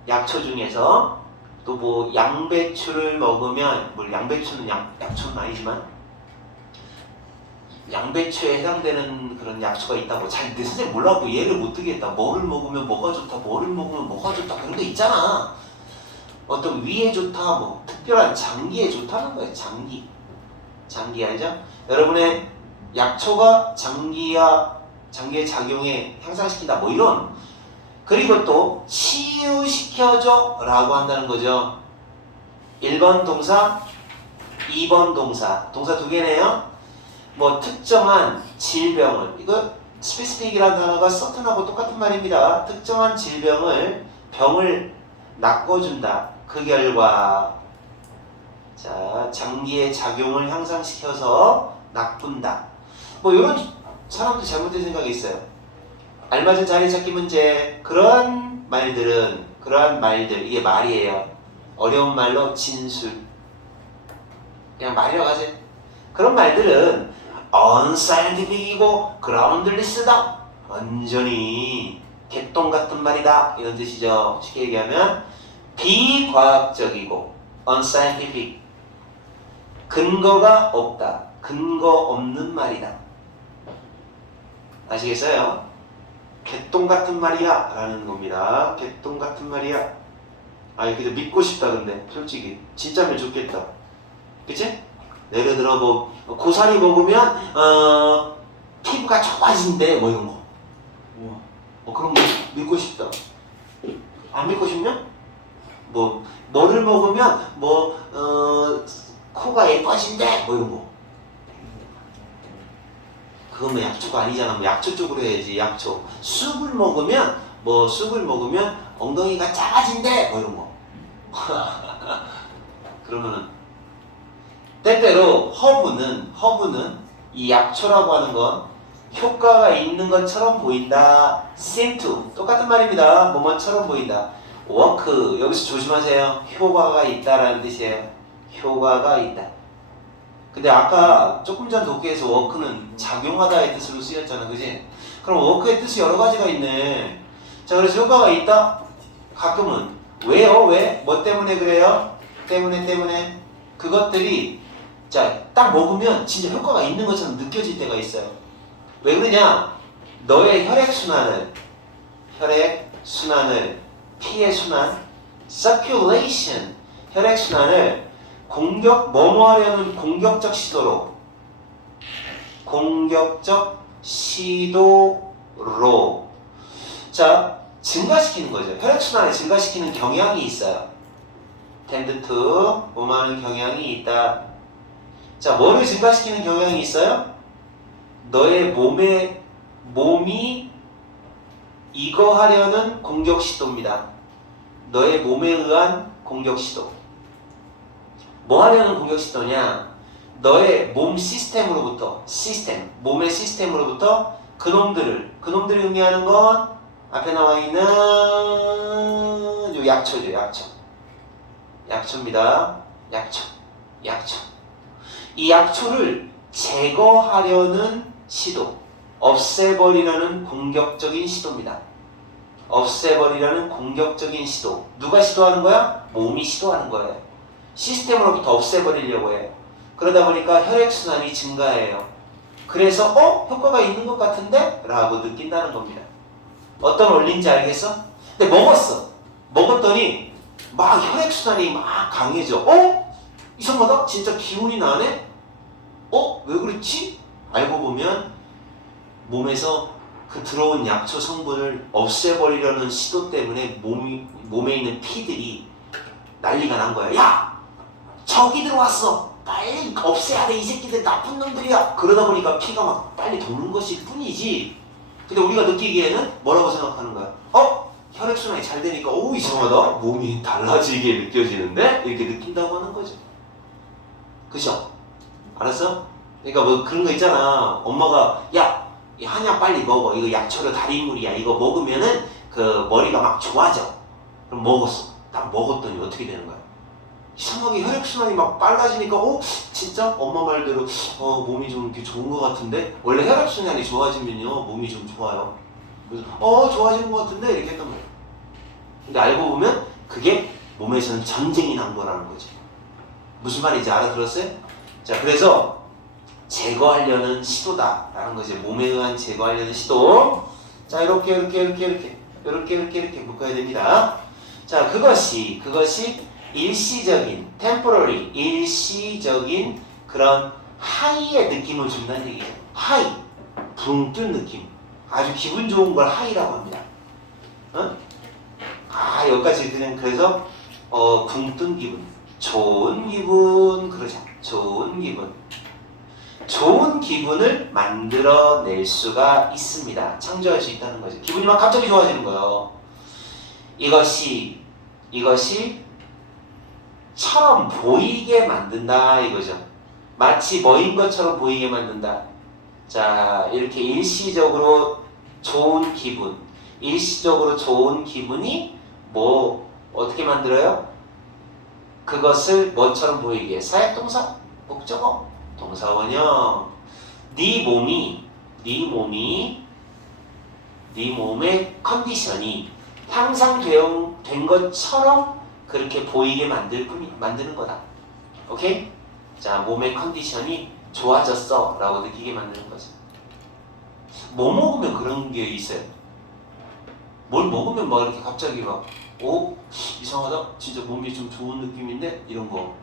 약초 중에서 또 뭐 양배추를 먹으면, 뭐 양배추는 약초는 아니지만 양배추에 해당되는 그런 약초가 있다고. 잘 내 선생님 몰라고 예를 못 들겠다. 뭐를 먹으면 뭐가 좋다, 뭐를 먹으면 뭐가 좋다 그런 거 있잖아. 어떤 위에 좋다, 뭐 특별한 장기에 좋다는 거예요. 장기 알죠? 여러분의 약초가 장기의 작용에 향상시킨다 뭐 이런. 그리고 또 치유시켜줘 라고 한다는 거죠. 1번 동사, 2번 동사 두 개네요. 뭐 특정한 질병을, 이거 스페시픽이라는 단어가 서튼하고 똑같은 말입니다. 특정한 병을 낚아준다. 그 결과 자, 장기의 작용을 향상시켜서 나쁜다. 뭐 이런 사람들 잘못된 생각이 있어요. 알맞은 자리 찾기 문제. 그러한 말들 이게 말이에요. 어려운 말로 진술. 그냥 말이라고 하세요. 그런 말들은 unscientific이고 groundless다. 완전히 개똥 같은 말이다 이런 뜻이죠. 쉽게 얘기하면 비과학적이고 unscientific, 근거가 없다, 근거 없는 말이다. 아시겠어요? 개똥 같은 말이야 라는 겁니다. 개똥 같은 말이야. 아니 그저 믿고 싶다. 근데 솔직히 진짜면 좋겠다. 그치? 예를 들어 뭐 고사리 먹으면 피부가 좋아진대 뭐 이런 거. 그런 거 믿고 싶다. 안 믿고 싶냐? 뭐를 먹으면 코가 예뻐진대 뭐 이런 거. 그건 뭐 약초가 아니잖아. 뭐 약초 쪽으로 해야지. 약초. 쑥을 먹으면 엉덩이가 작아진대 뭐 이런 거. 그러면은 때때로 허브는 이 약초라고 하는 건 효과가 있는 것처럼 보인다. seem to 똑같은 말입니다. 뭐뭐처럼 보인다. work 여기서 조심하세요. 효과가 있다라는 뜻이에요. 효과가 있다. 근데 아까 조금 전 독해에서 work는 작용하다의 뜻으로 쓰였잖아. 그지? 그럼 work의 뜻이 여러 가지가 있네. 자, 그래서 효과가 있다. 가끔은 왜요? 왜? 뭐 때문에 그래요? 때문에 그것들이 자, 딱 먹으면 진짜 효과가 있는 것처럼 느껴질 때가 있어요. 왜 그러냐? 너의 혈액순환을 피의 순환 circulation 혈액순환을 뭐뭐 하려는 공격적 시도로 자 증가시키는 거죠. 혈액순환을 증가시키는 경향이 있어요. tend to 뭐뭐 하는 경향이 있다. 자, 뭐를 증가시키는 경향이 있어요? 너의 몸이 이거 하려는 공격 시도입니다. 너의 몸에 의한 공격 시도. 뭐 하려는 공격 시도냐? 너의 몸 몸의 시스템으로부터 그놈들을 의미하는 건 앞에 나와 있는 요 약초죠, 약초입니다. 약초. 이 약초를 제거하려는 시도, 없애버리려는 공격적인 시도입니다. 누가 시도하는 거야? 몸이 시도하는 거예요. 시스템으로부터 없애버리려고 해요. 그러다 보니까 혈액순환이 증가해요. 그래서 효과가 있는 것 같은데? 라고 느낀다는 겁니다. 어떤 원리인지 알겠어? 근데 먹었더니 막 혈액순환이 막 강해져. 이상하다? 진짜 기운이 나네? 왜 그렇지? 알고 보면 몸에서 그 들어온 약초 성분을 없애버리려는 시도 때문에 몸에 있는 피들이 난리가 난 거야. 야! 적이 들어왔어! 빨리 없애야 돼! 이 새끼들 나쁜 놈들이야! 그러다 보니까 피가 막 빨리 도는 것일 뿐이지. 근데 우리가 느끼기에는 뭐라고 생각하는 거야? 혈액순환이 잘 되니까 이상하다? 몸이 달라지게 느껴지는데? 이렇게 느낀다고 하는 거죠. 그죠? 알았어? 그러니까 뭐 그런 거 있잖아. 엄마가 야! 이 한약 빨리 먹어. 이거 약초로 달인물이야. 이거 먹으면은 그 머리가 막 좋아져. 그럼 먹었어. 딱 먹었더니 어떻게 되는 거야? 이상하게 혈액순환이 막 빨라지니까 진짜 엄마 말대로 몸이 좀 이렇게 좋은 것 같은데? 원래 혈액순환이 좋아지면요 몸이 좀 좋아요. 그래서 좋아지는 것 같은데? 이렇게 했단 말이야. 근데 알고 보면 그게 몸에서는 전쟁이 난 거라는 거지. 무슨 말인지 알아들었어요? 자, 그래서 제거하려는 시도다라는 거지. 몸에 의한 제거하려는 시도. 자, 이렇게 묶어야 됩니다. 자, 그것이 일시적인 그런 하이의 느낌을 준다는 얘기죠. 하이, 붕 뜬 느낌. 아주 기분 좋은 걸 하이라고 합니다. 여기까지 그냥 그래서 붕 뜬 기분, 좋은 기분, 그러자. 좋은 기분을 만들어낼 수가 있습니다. 창조할 수 있다는 거죠. 기분이 막 갑자기 좋아지는 거예요. 이것이 처럼 보이게 만든다 이거죠. 마치 뭐인 것처럼 보이게 만든다. 자, 이렇게 일시적으로 좋은 기분이 뭐 어떻게 만들어요? 그것을 뭐처럼 보이게. 사역동사, 목적어, 동사원형. 네 몸의 컨디션이 향상 된 것처럼 그렇게 보이게 만드는 거다. 오케이? 자, 몸의 컨디션이 좋아졌어 라고 느끼게 만드는 거죠. 뭐 먹으면 그런 게 있어요? 뭘 먹으면 막 이렇게 갑자기 막 이상하다? 진짜 몸이 좀 좋은 느낌인데? 이런 거.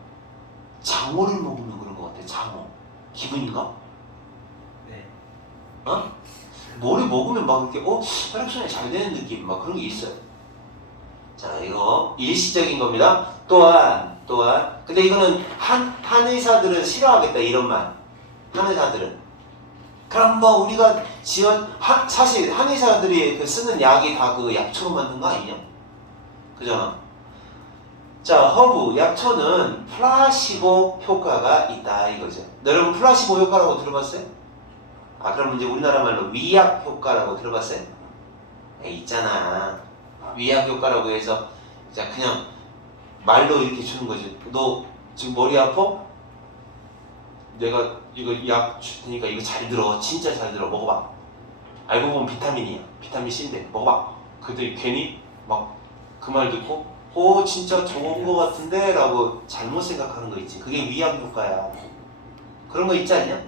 장어를 먹으면 그런 거 같아. 장어. 기분인가? 네. 어? 뭐를 먹으면 막 이렇게 혈액순환이 잘 되는 느낌 막 그런 게 있어요. 자, 이거 일시적인 겁니다. 또한 근데 이거는 한의사들은 싫어하겠다 이런 말. 한의사들은 그럼 뭐 우리가 사실 한의사들이 쓰는 약이 다 그 약초로 만든 거 아니냐? 그잖아. 자, 허브 약초는 플라시보 효과가 있다 이거죠. 여러분 플라시보 효과라고 들어봤어요? 그럼 이제 우리나라 말로 위약 효과라고 들어봤어요? 있잖아. 위약 효과라고 해서 자 그냥 말로 이렇게 주는 거지. 너 지금 머리 아파? 내가 이거 약 줄 테니까 이거 잘 들어. 진짜 잘 들어. 먹어봐. 알고 보면 비타민이야. 비타민 C인데 먹어봐. 그때 괜히 막 그 말 듣고 진짜 좋은 거 같은데 라고 잘못 생각하는 거 있지. 그게 위약 효과야. 그런 거 있지 않냐?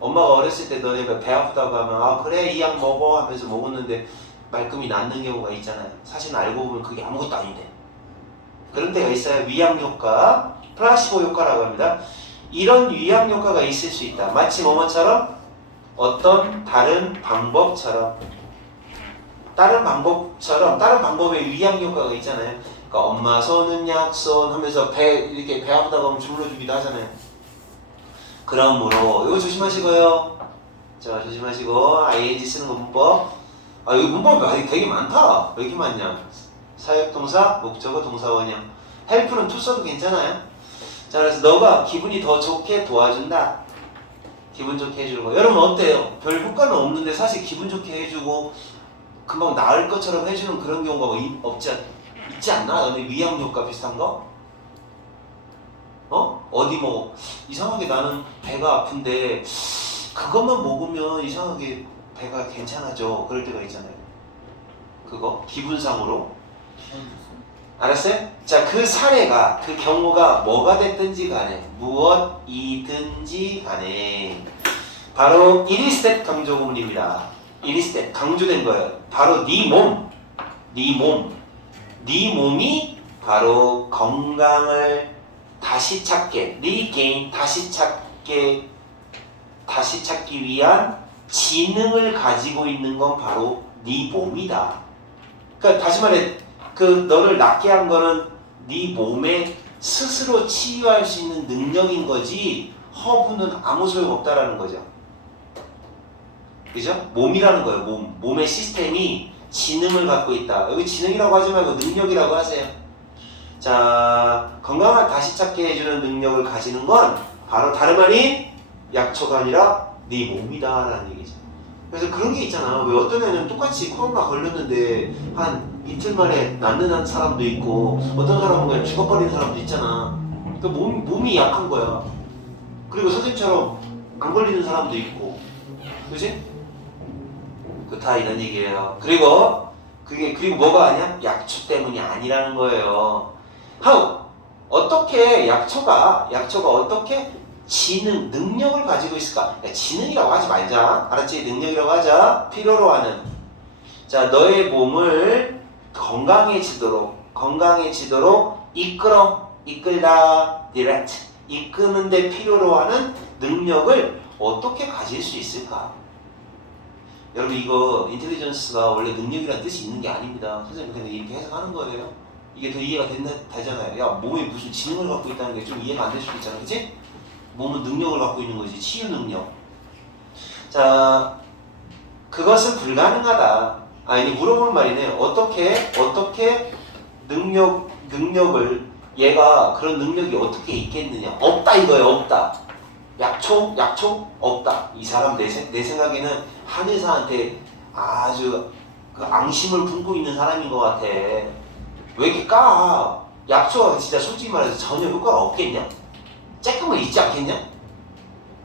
엄마가 어렸을 때 너네가 배 아프다고 하면 그래 이 약 먹어 하면서 먹었는데 말끔히 낫는 경우가 있잖아요. 사실 알고 보면 그게 아무것도 아닌데 그런 때가 있어요. 위약 효과, 플라시보 효과라고 합니다. 이런 위약 효과가 있을 수 있다. 마치 뭐뭐처럼 어떤 다른 방법의 위약 효과가 있잖아요. 그러니까 엄마 손은 약손 하면서 이렇게 배 아프다고 하면 주물러주기도 하잖아요. 그러므로 이거 조심하시고요. 자, 조심하시고 ing 쓰는 거 문법. 이거 문법이 되게 많다. 왜 이렇게 많냐? 사역동사, 목적어, 동사원형. 헬프는 to 써도 괜찮아요. 자, 그래서 너가 기분이 더 좋게 도와준다. 기분 좋게 해주는 거. 여러분 어때요? 별 효과는 없는데 사실 기분 좋게 해주고 금방 나을 것처럼 해주는 그런 경우가 있지 않나? 너네 위양 효과 비슷한 거? 어디 뭐 이상하게 나는 배가 아픈데 그것만 먹으면 이상하게 배가 괜찮아져. 그럴 때가 있잖아요. 그거 기분상으로. 알았어요? 자, 그 사례가 그 경우가 뭐가 됐든지 간에 무엇이든지 간에 바로 이리스탯 강조 구문입니다. 이리스탯 강조된 거예요. 바로 네 몸이 바로 건강을 다시 찾게 리게인 다시 찾기 위한 지능을 가지고 있는 건 바로 네 몸이다. 그러니까 다시 말해 너를 낫게 한 거는 네 몸에 스스로 치유할 수 있는 능력인 거지 허브는 아무 소용 없다라는 거죠. 그죠? 몸이라는 거예요. 몸의 시스템이 지능을 갖고 있다. 여기 지능이라고 하지 말고 능력이라고 하세요. 자, 건강을 다시 찾게 해주는 능력을 가지는 건 바로 다름 아닌 약초가 아니라 네 몸이다 라는 얘기죠. 그래서 그런 게 있잖아. 왜 어떤 애는 똑같이 코로나 걸렸는데 한 이틀 만에 낫는 사람도 있고 어떤 사람은 그냥 죽어버리는 사람도 있잖아. 그러니까 몸이 약한 거야. 그리고 선생님처럼 안 걸리는 사람도 있고, 그지? 다 이런 얘기예요. 그리고 뭐가 아니야? 약초 때문이 아니라는 거예요. 어떻게 약초가 어떻게 능력을 가지고 있을까? 지능이라고 하지 말자. 알았지? 능력이라고 하자. 필요로 하는. 자, 너의 몸을 건강해지도록 이끌다, direct. 이끄는데 필요로 하는 능력을 어떻게 가질 수 있을까? 여러분 이거 인텔리전스가 원래 능력이라는 뜻이 있는 게 아닙니다. 선생님 그냥 이렇게 해석하는 거예요. 이게 더 이해가 되잖아요. 야, 몸이 무슨 지능을 갖고 있다는 게 좀 이해가 안 될 수도 있잖아. 그치? 몸은 능력을 갖고 있는 거지. 치유 능력. 자, 그것은 불가능하다. 이게 물어보는 말이네. 어떻게 능력을 얘가 그런 능력이 어떻게 있겠느냐. 없다 이거예요. 없다. 약초? 없다. 이 사람 내 생각에는 한의사한테 아주 그 앙심을 품고 있는 사람인 것 같아. 왜 이렇게 까? 약초가 진짜 솔직히 말해서 전혀 효과가 없겠냐? 쬐끔은 있지 않겠냐?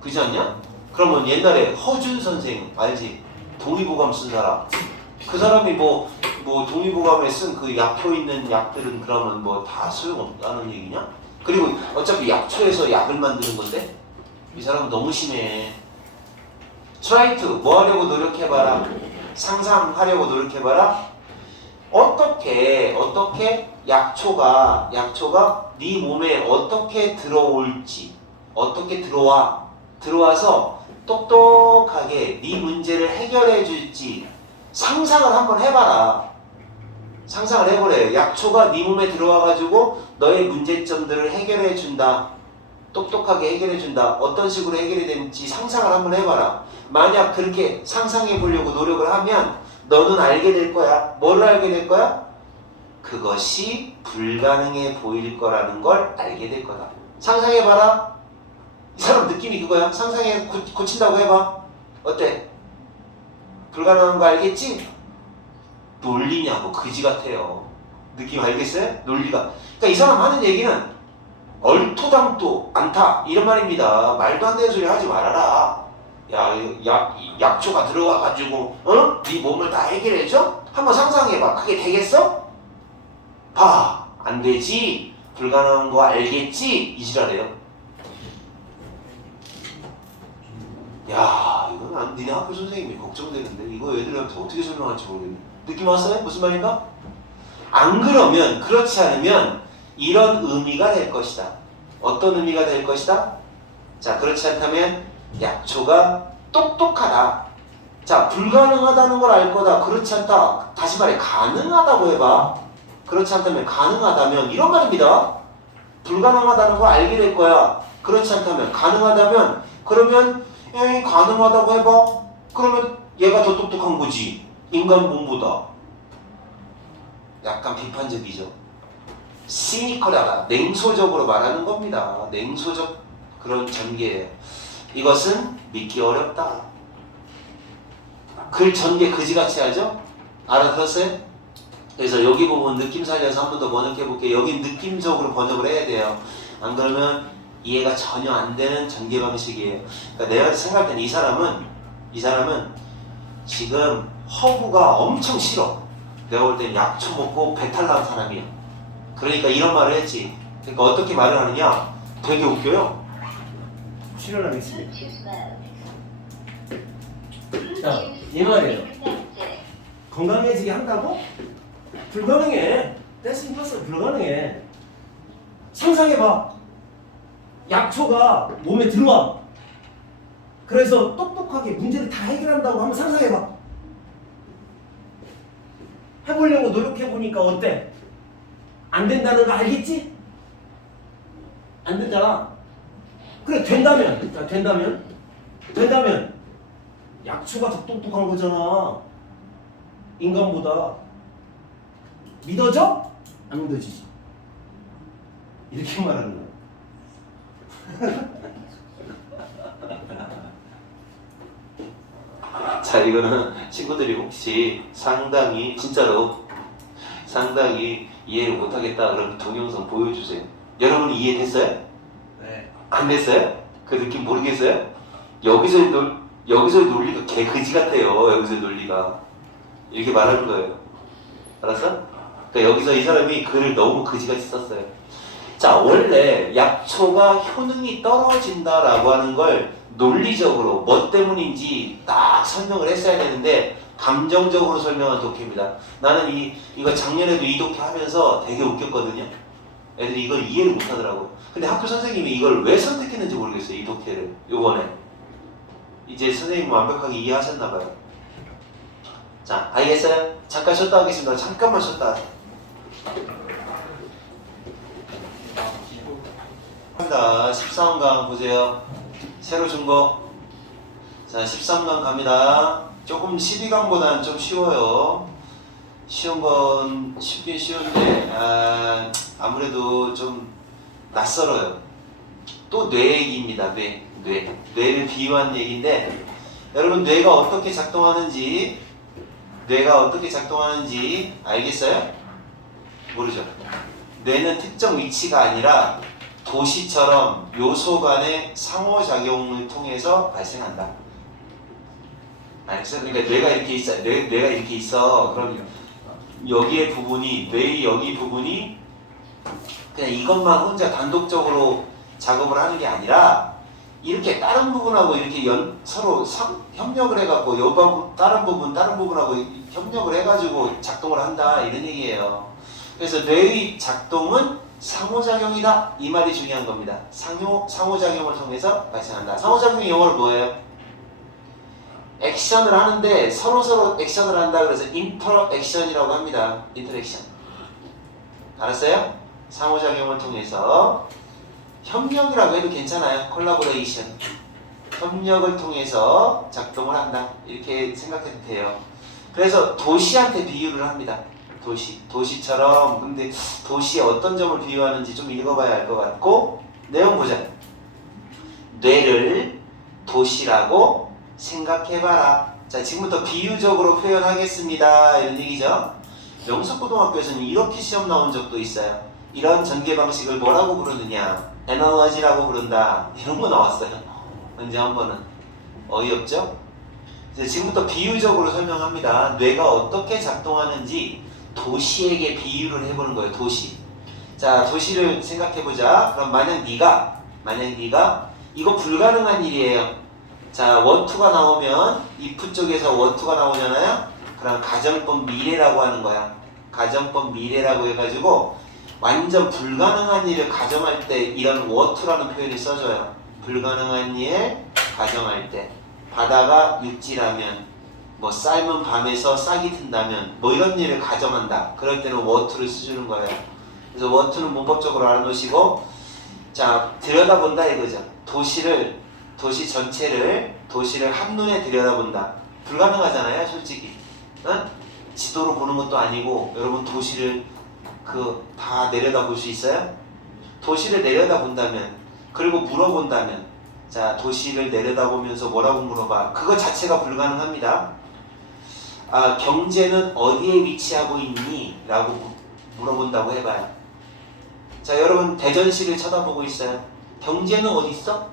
그렇지 않냐? 그러면 옛날에 허준 선생 알지? 동의보감 쓴 사람. 그 사람이 뭐 동의보감에 쓴 그 약효 있는 약들은 그러면 뭐 다 소용없다는 얘기냐? 그리고 어차피 약초에서 약을 만드는 건데 이 사람은 너무 심해. try to 뭐 하려고 노력해봐라. 상상하려고 노력해봐라. 어떻게 약초가 네 몸에 어떻게 들어올지, 어떻게 들어와서 똑똑하게 네 문제를 해결해 줄지 상상을 한번 해봐라. 상상을 해보래. 약초가 네 몸에 들어와가지고 너의 문제점들을 해결해 준다. 똑똑하게 해결해 준다. 어떤 식으로 해결이 되는지 상상을 한번 해봐라. 만약 그렇게 상상해 보려고 노력을 하면 너는 알게 될 거야. 뭐를 알게 될 거야? 그것이 불가능해 보일 거라는 걸 알게 될 거다. 상상해봐라. 이 사람 느낌이 그거야. 상상해 고친다고 해봐. 어때? 불가능한 거 알겠지? 논리냐고 그지 같아요. 느낌 알겠어요? 논리가. 그러니까 이 사람 하는 얘기는 얼토당토 않다 이런 말입니다. 말도 안 되는 소리 하지 말아라. 약초가 들어와가지고 네 몸을 다 해결해줘? 한번 상상해봐. 그게 되겠어? 봐, 안 되지. 불가능한 거 알겠지? 이 지랄이에요. 야, 이건 니네 학교 선생님이 걱정되는데 이거 애들한테 어떻게 설명할지 모르겠네. 느낌 왔어요? 무슨 말인가? 안 그러면, 그렇지 않으면 이런 의미가 될 것이다. 어떤 의미가 될 것이다? 자, 그렇지 않다면 약초가 똑똑하다. 자, 불가능하다는 걸 알 거다. 그렇지 않다. 다시 말해, 가능하다고 해봐. 그렇지 않다면, 가능하다면 이런 말입니다. 불가능하다는 걸 알게 될 거야. 그렇지 않다면, 가능하다면, 그러면 가능하다고 해봐. 그러면 얘가 더 똑똑한 거지. 인간 몸보다. 약간 비판적이죠. 시니컬하다. 냉소적으로 말하는 겁니다. 냉소적 그런 전개예요. 이것은 믿기 어렵다. 글 전개 그지같이 하죠? 알아들었어요? 그래서 여기 부분 느낌 살려서 한 번 더 번역해 볼게요. 여기 느낌적으로 번역을 해야 돼요. 안 그러면 이해가 전혀 안 되는 전개 방식이에요. 그러니까 내가 생각할 땐 이 사람은 지금 허구가 엄청 싫어. 내가 볼 땐 약초 먹고 배탈 난 사람이야. 그러니까 이런 말을 했지. 그러니까 어떻게 말을 하느냐? 되게 웃겨요. 실현하겠습니다. 자, 이 말이에요. 건강해지게 한다고? 불가능해. That's impossible. 불가능해. 상상해봐. 약초가 몸에 들어와. 그래서 똑똑하게 문제를 다 해결한다고 한번 상상해봐. 해보려고 노력해보니까 어때? 안 된다는 거 알겠지? 안 되잖아. 그래, 된다면. 자, 된다면 약초가 더 똑똑한 거잖아. 인간보다. 믿어져? 안 믿어지지. 이렇게 말하는 거야. 자, 이거는 친구들이 혹시 상당히 진짜로 상당히 이해를 못하겠다 그러면 동영상 보여주세요. 여러분 이해됐어요? 네. 안 됐어요? 그 느낌 모르겠어요? 여기서의 논리가 개그지 같아요. 여기서의 논리가 이렇게 말하는 거예요. 알았어? 그러니까 여기서 이 사람이 글을 너무 그지같이 썼어요. 자, 원래 약초가 효능이 떨어진다라고 하는 걸 논리적으로 뭐 때문인지 딱 설명을 했어야 되는데 감정적으로 설명한 독해입니다. 나는 이거 작년에도 이 독해 하면서 되게 웃겼거든요. 애들이 이걸 이해를 못하더라고요. 근데 학교 선생님이 이걸 왜 선택했는지 모르겠어요. 이 독해를 요번에 이제 선생님 완벽하게 이해하셨나봐요. 자, 알겠어요? 잠깐 쉬었다 하겠습니다. 잠깐만 쉬었다. 갑니다. 13강 보세요. 새로 준 거. 자, 13강 갑니다. 조금 12강보다는 좀 쉬워요. 쉬운 건 쉽긴 쉬운데 아무래도 좀 낯설어요. 또 뇌 얘기입니다. 뇌를 비유한 얘기인데 여러분 뇌가 어떻게 작동하는지 알겠어요? 모르죠? 뇌는 특정 위치가 아니라 도시처럼 요소 간의 상호작용을 통해서 발생한다. 알겠어요? 그러니까 뇌가 이렇게 있어. 그럼 여기의 부분이, 뇌의 여기 부분이 그냥 이것만 혼자 단독적으로 작업을 하는 게 아니라 이렇게 다른 부분하고 이렇게 서로 협력을 해갖고 다른 부분하고 협력을 해가지고 작동을 한다 이런 얘기예요. 그래서 뇌의 작동은 상호작용이다 이 말이 중요한 겁니다. 상호작용을 통해서 발생한다. 상호작용이 영어로 뭐예요? 액션을 하는데 서로 액션을 한다 그래서 인터액션이라고 합니다. 인터액션. 알았어요? 상호작용을 통해서 협력이라고 해도 괜찮아요. 콜라보레이션. 협력을 통해서 작동을 한다. 이렇게 생각해도 돼요. 그래서 도시한테 비유를 합니다. 도시처럼. 근데 도시에 어떤 점을 비유하는지 좀 읽어봐야 알 것 같고 내용 보자. 뇌를 도시라고 생각해봐라. 자, 지금부터 비유적으로 표현하겠습니다. 이런 얘기죠. 명석고등학교에서는 이렇게 시험 나온 적도 있어요. 이런 전개 방식을 뭐라고 부르느냐? 에너지라고 부른다. 이런 거 나왔어요. 언제 한 번은. 어이없죠? 그래서 지금부터 비유적으로 설명합니다. 뇌가 어떻게 작동하는지 도시에게 비유를 해보는 거예요. 도시. 자, 도시를 생각해보자. 그럼 만약 네가 이거 불가능한 일이에요. 자, 원투가 나오면 if 쪽에서 원투가 나오잖아요. 그럼 가정법 미래라고 하는 거야. 가정법 미래라고 해가지고 완전 불가능한 일을 가정할 때 이런 what라는 표현을 써줘요. 불가능한 일 가정할 때 바다가 육지라면 뭐 삶은 밤에서 싹이 튼다면 뭐 이런 일을 가정한다. 그럴 때는 what를 써주는 거예요. 그래서 what는 문법적으로 알아놓으시고 자 들여다본다 이거죠. 도시 전체를 도시를 한눈에 들여다본다. 불가능하잖아요 솔직히. 응? 지도로 보는 것도 아니고 여러분 도시를 다 내려다볼 수 있어요? 도시를 내려다본다면 그리고 물어본다면 자 도시를 내려다보면서 뭐라고 물어봐? 그거 자체가 불가능합니다. 아 경제는 어디에 위치하고 있니? 라고 물어본다고 해봐요. 자 여러분 대전시를 쳐다보고 있어요. 경제는 어디 있어?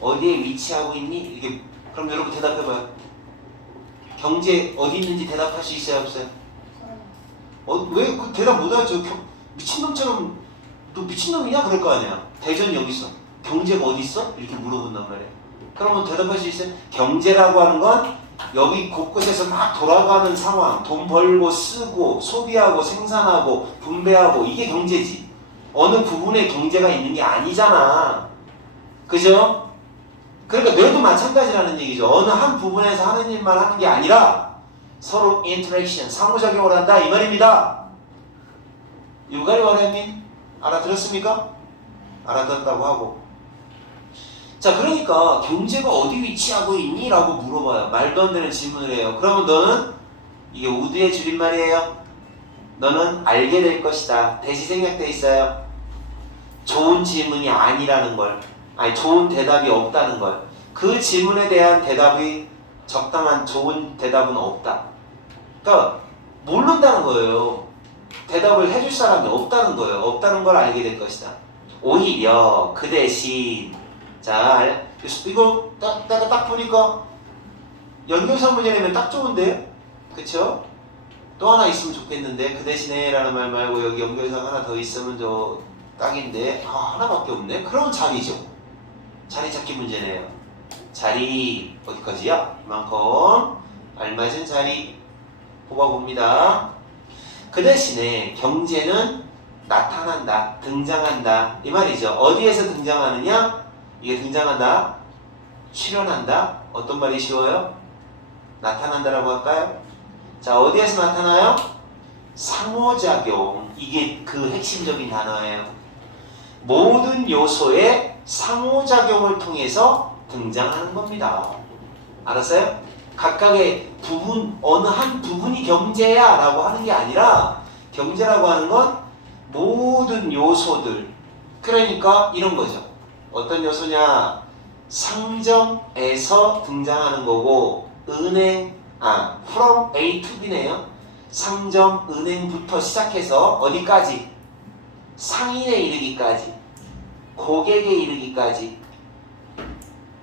어디에 위치하고 있니? 이게 그럼 여러분 대답해봐요. 경제 어디 있는지 대답할 수 있어요 없어요? 왜 그 대답 못하죠? 미친놈처럼 너 미친놈이냐? 그럴 거 아니야. 대전이 여기 있어. 경제가 어디 있어? 이렇게 물어본단 말이에요. 그러면 대답할 수 있어요? 경제라고 하는 건 여기 곳곳에서 막 돌아가는 상황, 돈 벌고 쓰고 소비하고 생산하고 분배하고 이게 경제지. 어느 부분에 경제가 있는 게 아니잖아. 그죠? 그러니까 뇌도 마찬가지라는 얘기죠. 어느 한 부분에서 하는 일만 하는 게 아니라 서로 인터랙션, 상호작용을 한다 이 말입니다. You got what I mean? 알아들었습니까? 알아들었다고 하고 자 그러니까 경제가 어디 위치하고 있니? 라고 물어봐요. 말도 안 되는 질문을 해요. 그러면 너는 이게 우드의 줄임말이에요. 너는 알게 될 것이다. 대시 생략돼 있어요. 좋은 질문이 아니라는 걸 아니 좋은 대답이 없다는 걸 그 질문에 대한 대답이 적당한 좋은 대답은 없다. 그러니까 모른다는 거예요. 대답을 해줄 사람이 없다는 거예요. 없다는 걸 알게 될 것이다. 오히려 그 대신 자 이거 딱 보니까 연결사 문제 내면 딱 좋은데 그쵸? 또 하나 있으면 좋겠는데 그 대신에 라는 말 말고 여기 연결사가 하나 더 있으면 저 딱인데 하나밖에 없네? 그럼 자리죠. 자리 찾기 문제네요. 자리 어디까지야? 이만큼 알맞은 자리 뽑아봅니다. 그 대신에 경제는 나타난다, 등장한다 이 말이죠. 어디에서 등장하느냐? 이게 등장한다, 출현한다. 어떤 말이 쉬워요? 나타난다라고 할까요? 자 어디에서 나타나요? 상호작용. 이게 그 핵심적인 단어예요. 모든 요소의 상호작용을 통해서 등장하는 겁니다. 알았어요? 각각의 부분, 어느 한 부분이 경제야 라고 하는 게 아니라 경제라고 하는 건 모든 요소들. 그러니까 이런 거죠. 어떤 요소냐? 상점에서 등장하는 거고 from A to B네요. 상점, 은행부터 시작해서 어디까지? 상인에 이르기까지, 고객에 이르기까지.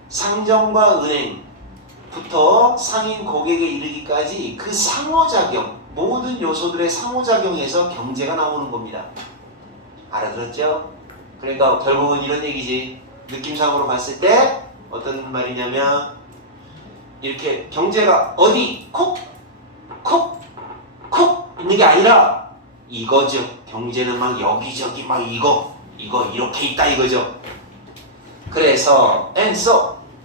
상점과 은행부터 상인, 고객에 이르기까지 그 상호작용, 모든 요소들의 상호작용에서 경제가 나오는 겁니다. 알아들었죠? 그러니까 결국은 이런 얘기지. 느낌상으로 봤을 때 어떤 말이냐면 이렇게 경제가 어디 콕 있는 게 아니라 이거죠. 경제는 막 여기저기 막 이거 이렇게 있다 이거죠. 그래서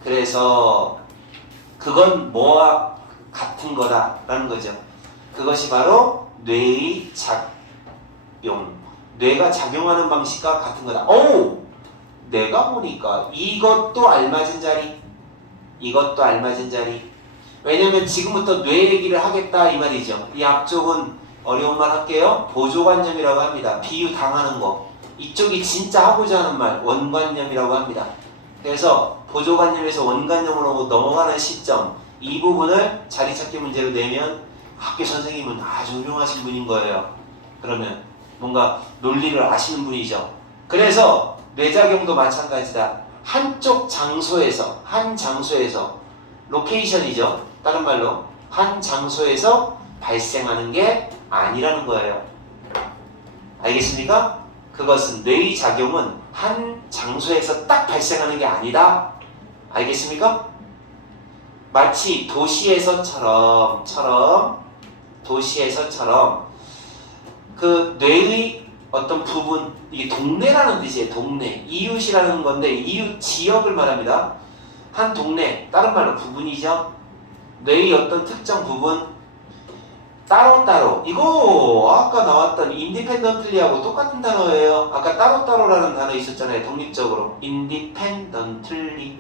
그래서 그건 뭐와 같은 거다라는 거죠. 그것이 바로 뇌의 작용. 뇌가 작용하는 방식과 같은 거다. 오! 내가 보니까 이것도 알맞은 자리. 이것도 알맞은 자리. 왜냐면 지금부터 뇌 얘기를 하겠다 이 말이죠. 이 앞쪽은 어려운 말 할게요. 보조관념이라고 합니다. 비유 당하는 거. 이쪽이 진짜 하고자 하는 말 원관념이라고 합니다. 그래서 보조관념에서 원관념으로 넘어가는 시점 이 부분을 자리찾기 문제로 내면 학교 선생님은 아주 훌륭하신 분인 거예요. 그러면 뭔가 논리를 아시는 분이죠. 그래서 뇌작용도 마찬가지다. 한 장소에서 로케이션이죠. 다른 말로 한 장소에서 발생하는 게 아니라는 거예요. 알겠습니까? 그것은 뇌의 작용은 한 장소에서 딱 발생하는 게 아니다. 알겠습니까? 마치 도시에서처럼 그 뇌의 어떤 부분, 이게 동네라는 뜻이에요. 동네, 이웃이라는 건데 이웃 지역을 말합니다. 한 동네, 다른 말로 부분이죠. 뇌의 어떤 특정 부분 따로따로, 이거 아까 나왔던 independently하고 똑같은 단어예요. 아까 따로따로라는 단어 있었잖아요. 독립적으로 independently,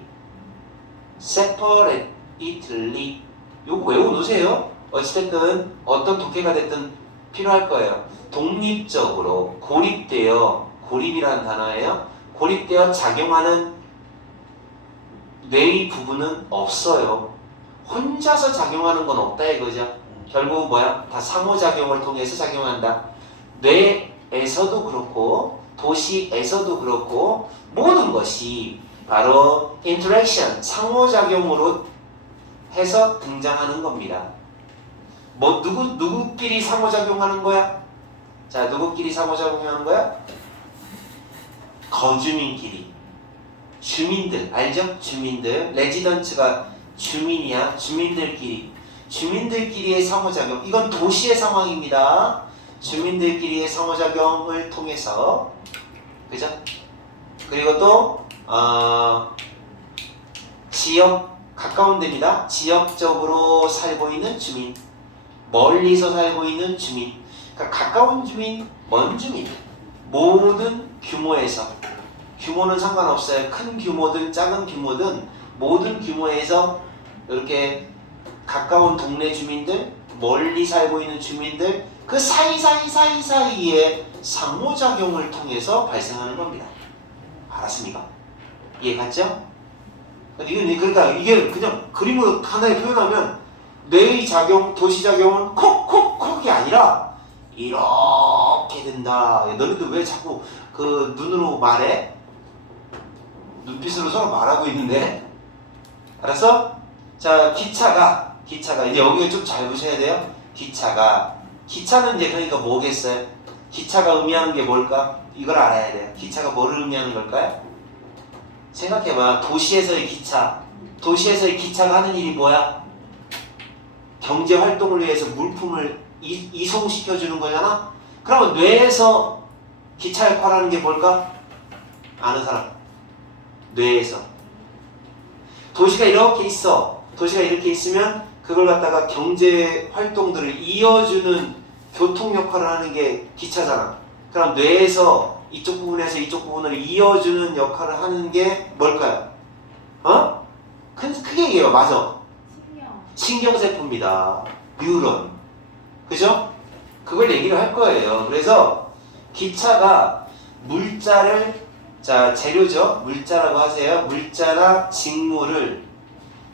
separately. 요거 외워놓으세요. 어찌됐든 어떤 독해가 됐든 필요할 거예요. 독립적으로 고립되어, 고립이라는 단어예요. 고립되어 작용하는 뇌의 부분은 없어요. 혼자서 작용하는 건 없다 이거죠. 결국 뭐야? 다 상호작용을 통해서 작용한다. 뇌에서도 그렇고 도시에서도 그렇고 모든 것이 바로 interaction, 상호작용으로 해서 등장하는 겁니다. 뭐 누구끼리 상호작용하는 거야? 자, 누구끼리 상호작용하는 거야? 거주민끼리. 주민들, 알죠? 주민들. 레지던츠가 주민이야. 주민들끼리의 상호작용. 이건 도시의 상황입니다. 주민들끼리의 상호작용을 통해서, 그죠? 그리고 또 지역, 가까운 데입니다. 지역적으로 살고 있는 주민, 멀리서 살고 있는 주민. 그러니까 가까운 주민, 먼 주민. 모든 규모에서, 규모는 상관없어요. 큰 규모든 작은 규모든 모든 규모에서 이렇게 가까운 동네 주민들, 멀리 살고 있는 주민들, 그 사이사이에 상호작용을 통해서 발생하는 겁니다. 알았습니까? 이해 갔죠? 그러니까 이게 그냥 그림으로 하나에 표현하면 뇌의 작용, 도시작용은 콕이 아니라 이렇게 된다. 너희들 왜 자꾸 그 눈으로 말해? 눈빛으로 서로 말하고 있는데? 알았어? 자, 기차가 이제 여기에 좀 잘 보셔야 돼요. 기차는 이제 그러니까 뭐겠어요? 기차가 의미하는 게 뭘까? 이걸 알아야 돼요. 기차가 뭐를 의미하는 걸까요? 생각해봐. 도시에서의 기차가 하는 일이 뭐야? 경제 활동을 위해서 물품을 이송시켜주는 거잖아? 그러면 뇌에서 기차 역할을 하는 게 뭘까? 아는 사람. 뇌에서. 도시가 이렇게 있어. 도시가 이렇게 있으면 그걸 갖다가 경제 활동들을 이어주는 교통 역할을 하는 게 기차잖아. 그럼 뇌에서 이쪽 부분에서 이쪽 부분을 이어주는 역할을 하는 게 뭘까요? 크게 얘기해요. 맞아. 신경세포입니다. 뉴런. 그죠? 그걸 얘기를 할 거예요. 그래서 기차가 물자를, 자, 재료죠. 물자라고 하세요. 물자나 직물을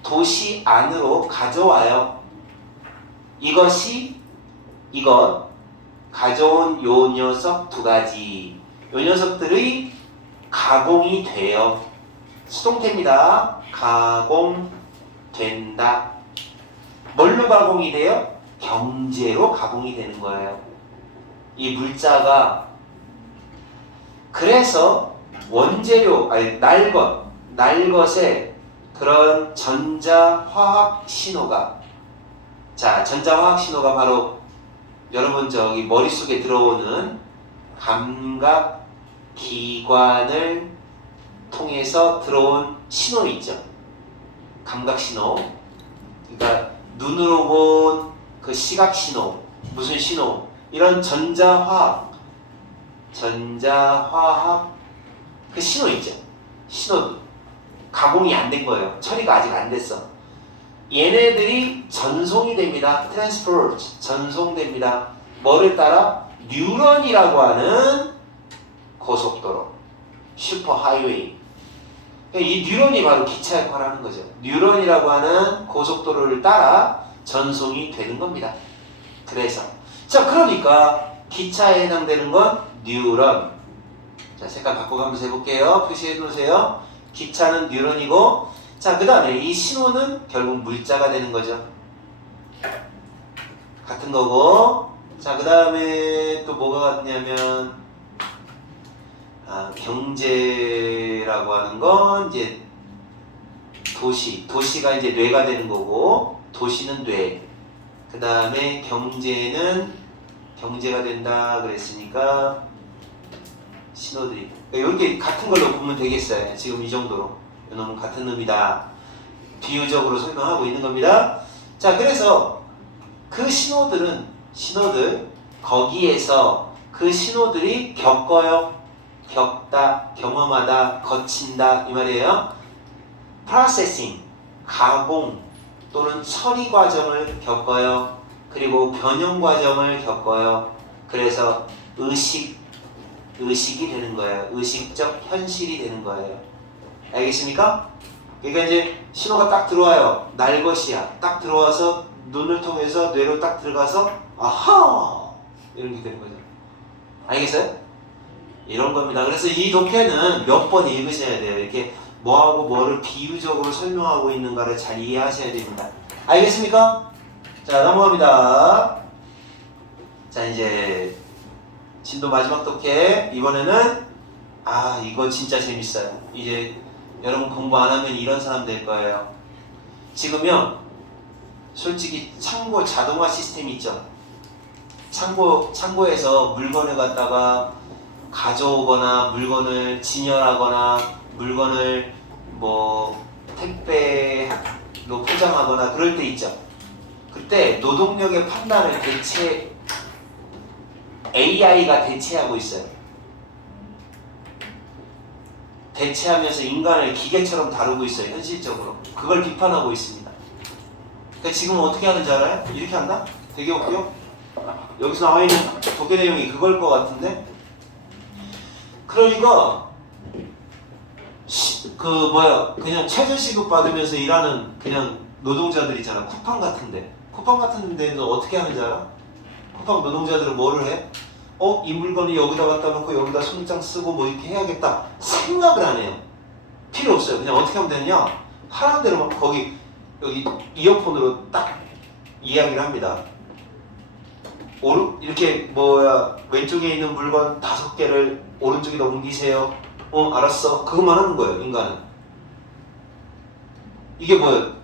도시 안으로 가져와요. 이것 가져온 요 녀석 두 가지. 요 녀석들의 가공이 돼요. 수동태입니다. 가공된다. 뭘로 가공이 돼요? 경제로 가공이 되는 거예요. 이 물자가. 그래서 원재료, 아니 날것의 그런 전자화학 신호가, 자, 전자화학 신호가 바로 여러분 저기 머릿속에 들어오는 감각 기관을 통해서 들어온 신호 있죠. 감각 신호. 그러니까 눈으로 본 그 시각 신호, 무슨 신호, 이런 전자화학 그 신호 있죠. 신호 가공이 안 된 거예요. 처리가 아직 안 됐어. 얘네들이 전송이 됩니다. 트랜스포트, 전송됩니다. 뭐를 따라? 뉴런이라고 하는 고속도로, 슈퍼하이웨이. 이 뉴런이 바로 기차 역할을 하는 거죠. 뉴런이라고 하는 고속도로를 따라 전송이 되는 겁니다. 그래서 자, 그러니까 기차에 해당되는 건 뉴런. 자, 색깔 바꿔가면서 해볼게요. 표시해 놓으세요. 기차는 뉴런이고, 자, 그 다음에 이 신호는 결국 물자가 되는 거죠. 같은 거고, 자, 그 다음에 또 뭐가 같냐면 경제라고 하는 건 이제 도시가 이제 뇌가 되는 거고, 도시는 뇌. 그 다음에 경제는 경제가 된다 그랬으니까 신호들이 이렇게 같은 걸로 보면 되겠어요. 지금 이 정도로 이놈은 같은 놈이다. 비유적으로 설명하고 있는 겁니다. 자, 그래서 그 신호들 거기에서 그 신호들이 겪어요. 겪다, 경험하다, 거친다 이 말이에요. 프로세싱, 가공 또는 처리 과정을 겪어요. 그리고 변형 과정을 겪어요. 그래서 의식이 되는 거예요. 의식적 현실이 되는 거예요. 알겠습니까? 그러니까 이제 신호가 딱 들어와요. 날 것이야. 딱 들어와서 눈을 통해서 뇌로 딱 들어가서 아하! 이렇게 되는 거죠. 알겠어요? 이런 겁니다. 그래서 이 독해는 몇 번 읽으셔야 돼요. 이렇게 뭐하고 뭐를 비유적으로 설명하고 있는가를 잘 이해하셔야 됩니다. 알겠습니까? 자, 넘어갑니다. 자, 이제 진도 마지막 독해. 이번에는 이거 진짜 재밌어요. 이제 여러분 공부 안 하면 이런 사람 될 거예요. 지금요, 솔직히 창고 자동화 시스템 있죠. 창고에서 물건을 갖다가 가져오거나 물건을 진열하거나 물건을 뭐 택배로 포장하거나 그럴 때 있죠. 그때 노동력의 판단을 AI가 대체하고 있어요. 대체하면서 인간을 기계처럼 다루고 있어요. 현실적으로. 그걸 비판하고 있습니다. 그러니까 지금 어떻게 하는지 알아요? 이렇게 한다? 되게 웃겨? 여기서 나와 있는 독해 내용이 그걸 것 같은데? 그러니까 그냥 최저시급 받으면서 일하는 그냥 노동자들 있잖아. 쿠팡 같은데. 쿠팡 같은 데는 어떻게 하는지 알아? 쿠팡 노동자들은 뭐를 해? 이 물건을 여기다 갖다 놓고 여기다 손장 쓰고 뭐 이렇게 해야겠다 생각을 안 해요. 필요 없어요. 그냥 어떻게 하면 되냐? 하라는 대로 막 여기 이어폰으로 딱 이야기를 합니다. 이렇게 왼쪽에 있는 물건 5개를 오른쪽에다 옮기세요. 알았어. 그것만 하는 거예요. 인간은. 이게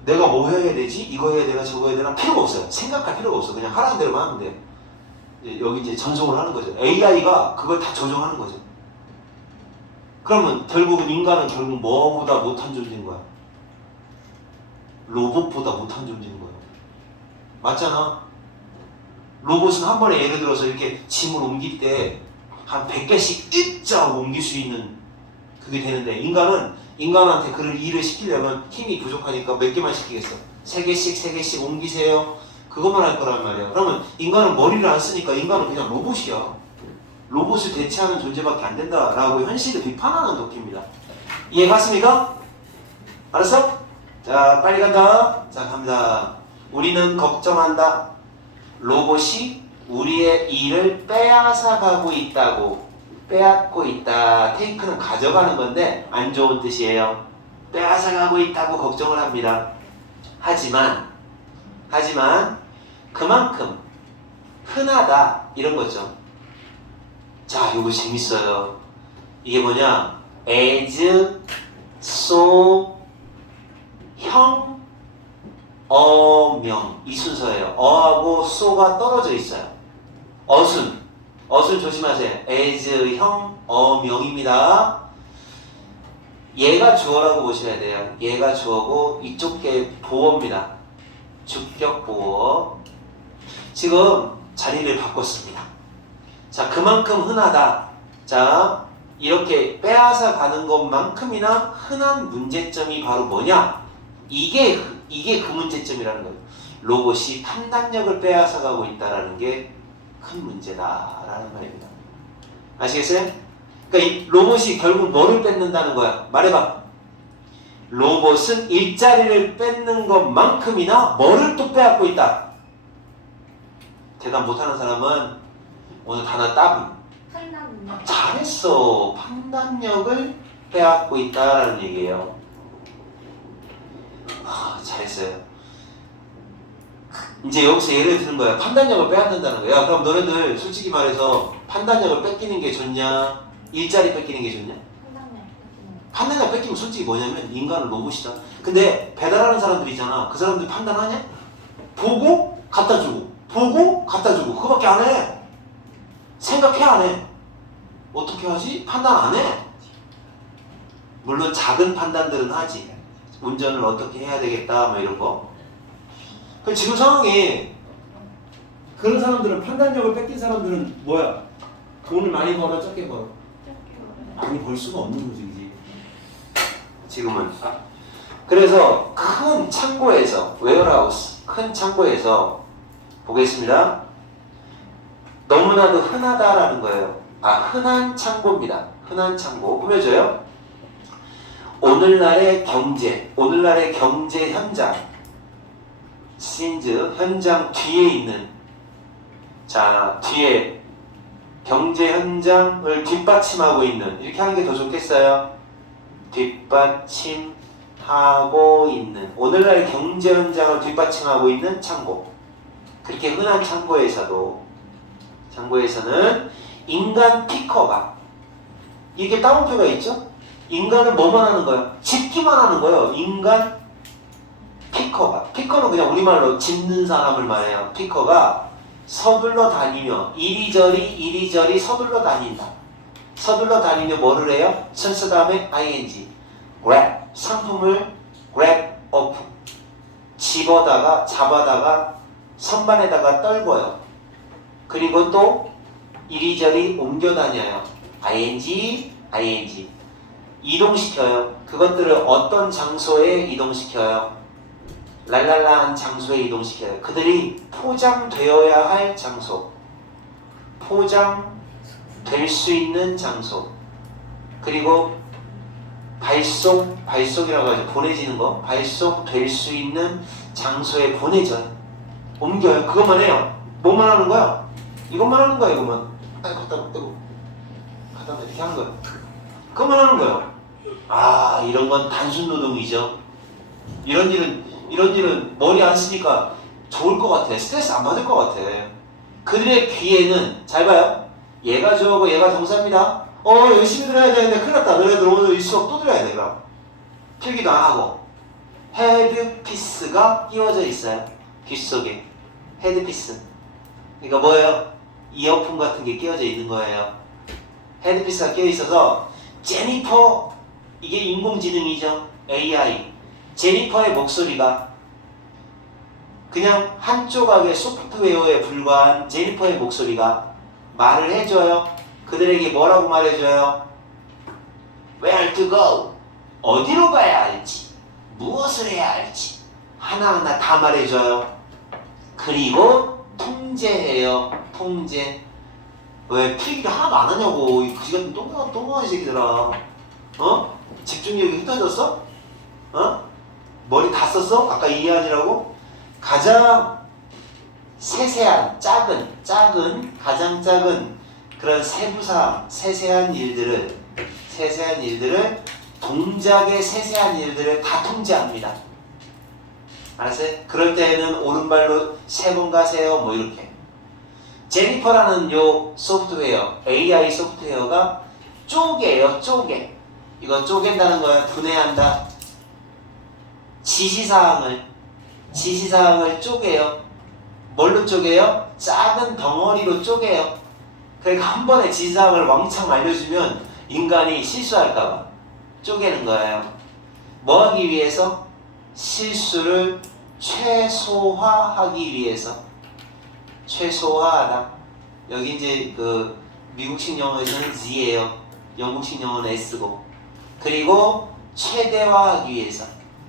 내가 뭐 해야 되지? 이거 해야 되나 저거 해야 되나? 필요가 없어요. 생각할 필요가 없어. 그냥 하라는 대로만 하면 돼요. 여기 이제 전송을 하는 거죠. AI가 그걸 다 조정하는 거죠. 그러면 결국은 인간은 결국 뭐보다 못한 존재인 거야? 로봇보다 못한 존재인 거야. 맞잖아. 로봇은 한 번에 예를 들어서 이렇게 짐을 옮길 때 한 100개씩 으짜 옮길 수 있는 그게 되는데 인간한테 그 일을 시키려면 힘이 부족하니까 몇 개만 시키겠어? 3개씩 옮기세요. 그것만 할 거란 말이야. 그러면 인간은 머리를 안 쓰니까 인간은 그냥 로봇이야. 로봇을 대체하는 존재밖에 안 된다라고 현실을 비판하는 독해입니다. 이해 갔습니까? 알았어? 자, 빨리 간다. 자, 갑니다. 우리는 걱정한다. 로봇이 우리의 일을 빼앗아가고 있다고. 빼앗고 있다. 테이크는 가져가는 건데 안 좋은 뜻이에요. 빼앗아가고 있다고 걱정을 합니다. 하지만 그만큼 흔하다 이런 거죠. 자, 이거 재밌어요. 이게 뭐냐? as, so, 형, 명. 이 순서예요. 어하고 so가 떨어져 있어요. 어순 조심하세요. as, 형, 명입니다. 얘가 주어라고 보셔야 돼요. 얘가 주어고 이쪽 게 보어입니다. 주격 보어. 지금 자리를 바꿨습니다. 자, 그만큼 흔하다. 자, 이렇게 빼앗아 가는 것만큼이나 흔한 문제점이 바로 뭐냐? 이게 그 문제점이라는 거예요. 로봇이 판단력을 빼앗아 가고 있다는 게 큰 문제다라는 말입니다. 아시겠어요? 그러니까 이 로봇이 결국 뭐를 뺏는다는 거야? 말해봐. 로봇은 일자리를 뺏는 것만큼이나 뭐를 또 빼앗고 있다? 대답 못하는 사람은 오늘 단어 따분. 판단력. 잘했어. 판단력을 빼앗고 있다라는 얘기예요. 잘했어요. 이제 여기서 예를 드는 거야. 판단력을 빼앗는다는 거야. 그럼 너네들 솔직히 말해서 판단력을 뺏기는 게 좋냐? 일자리 뺏기는 게 좋냐? 판단력 뺏기면 솔직히 뭐냐면 인간은 로봇이다. 근데 배달하는 사람들 있잖아. 그 사람들 판단하냐? 보고 갖다 주고 보고 갖다 주고 그거밖에 안 해. 생각해 안 해. 어떻게 하지? 판단 안 해. 물론 작은 판단들은 하지. 운전을 어떻게 해야 되겠다 뭐 이런 거. 그럼 지금 상황에 그런 사람들은 판단력을 뺏긴 사람들은 뭐야? 돈을 많이 벌어 적게 벌어? 많이 벌 수가 없는 거지. 그지? 지금은. 그래서 큰 창고에서 웨어하우스 큰 창고에서 보겠습니다. 너무나도 흔하다라는 거예요. 흔한 창고입니다. 흔한 창고. 보여줘요. 오늘날의 경제 현장, 신즈 현장 뒤에 있는, 자, 뒤에 경제 현장을 뒷받침하고 있는, 이렇게 하는 게 더 좋겠어요? 뒷받침하고 있는, 오늘날의 경제 현장을 뒷받침하고 있는 창고. 그렇게 흔한 창고에서는 인간 피커가, 이게 따옴표가 있죠? 인간은 뭐만 하는 거예요? 짚기만 하는 거예요. 인간 피커가. 피커는 그냥 우리말로 짚는 사람을 말해요. 피커가 서둘러 다니며 이리저리 서둘러 다닌다. 서둘러 다니며 뭐를 해요? 선수 다음에 ing. grab. 상품을 grab up. 잡아다가 선반에다가 떨궈요. 그리고 또 이리저리 옮겨 다녀요. ing. 이동시켜요. 그것들을 어떤 장소에 이동시켜요? 랄랄라한 장소에 이동시켜요. 그들이 포장되어야 할 장소, 포장될 수 있는 장소, 그리고 발송이라고 하죠. 보내지는 거, 발송될 수 있는 장소에 보내져요. 옮겨요. 그것만 해요. 뭐만 하는 거야? 이것만 하는 거야. 이것만. 갖다 이렇게 하는 거야. 그것만 하는 거예요. 이런 건 단순 노동이죠. 이런 일은 머리 안 쓰니까 좋을 것 같아. 스트레스 안 받을 것 같아. 그들의 귀에는, 잘 봐요. 얘가 주어고 얘가 동사입니다. 열심히 들어야 되는데 큰일 났다. 너네들 오늘 이 수업 또 들어야 돼. 그럼 필기도 안 하고. 헤드피스가 끼워져 있어요. 귀 속에. 헤드피스. 그러니까 뭐예요? 이어폰 같은 게 끼워져 있는 거예요. 헤드피스가 끼어 있어서 제니퍼, 이게 인공지능이죠. AI. 제니퍼의 목소리가 그냥 한 조각의 소프트웨어에 불과한 제니퍼의 목소리가 말을 해줘요. 그들에게 뭐라고 말해줘요? Where to go? 어디로 가야 할지, 무엇을 해야 할지 하나하나 다 말해줘요. 그리고 통제해요. 통제. 왜 필기를 하나도 안 하냐고. 이 그지 같은 똥강한 새끼들아. 집중력이 흩어졌어? 머리 다 썼어? 아까 이해하느라고? 가장 세세한, 가장 작은 그런 세세한 일들을, 동작의 세세한 일들을 다 통제합니다. 알았어요? 그럴 때에는 오른발로 3번 가세요. 뭐 이렇게. 제니퍼라는 요 소프트웨어, AI 소프트웨어가 쪼개요. 이건 쪼갠다는 거야. 분해한다. 지시사항을 쪼개요. 뭘로 쪼개요? 작은 덩어리로 쪼개요. 그러니까 한 번에 지시사항을 왕창 알려주면 인간이 실수할까봐 쪼개는 거예요. 뭐 하기 위해서? 실수를 최소화하기 위해서. 최소화하다. 여기 이제 그 미국식 영어에서는 Z예요. 영국식 영어는 S고. 그리고 최대화하기 위해서.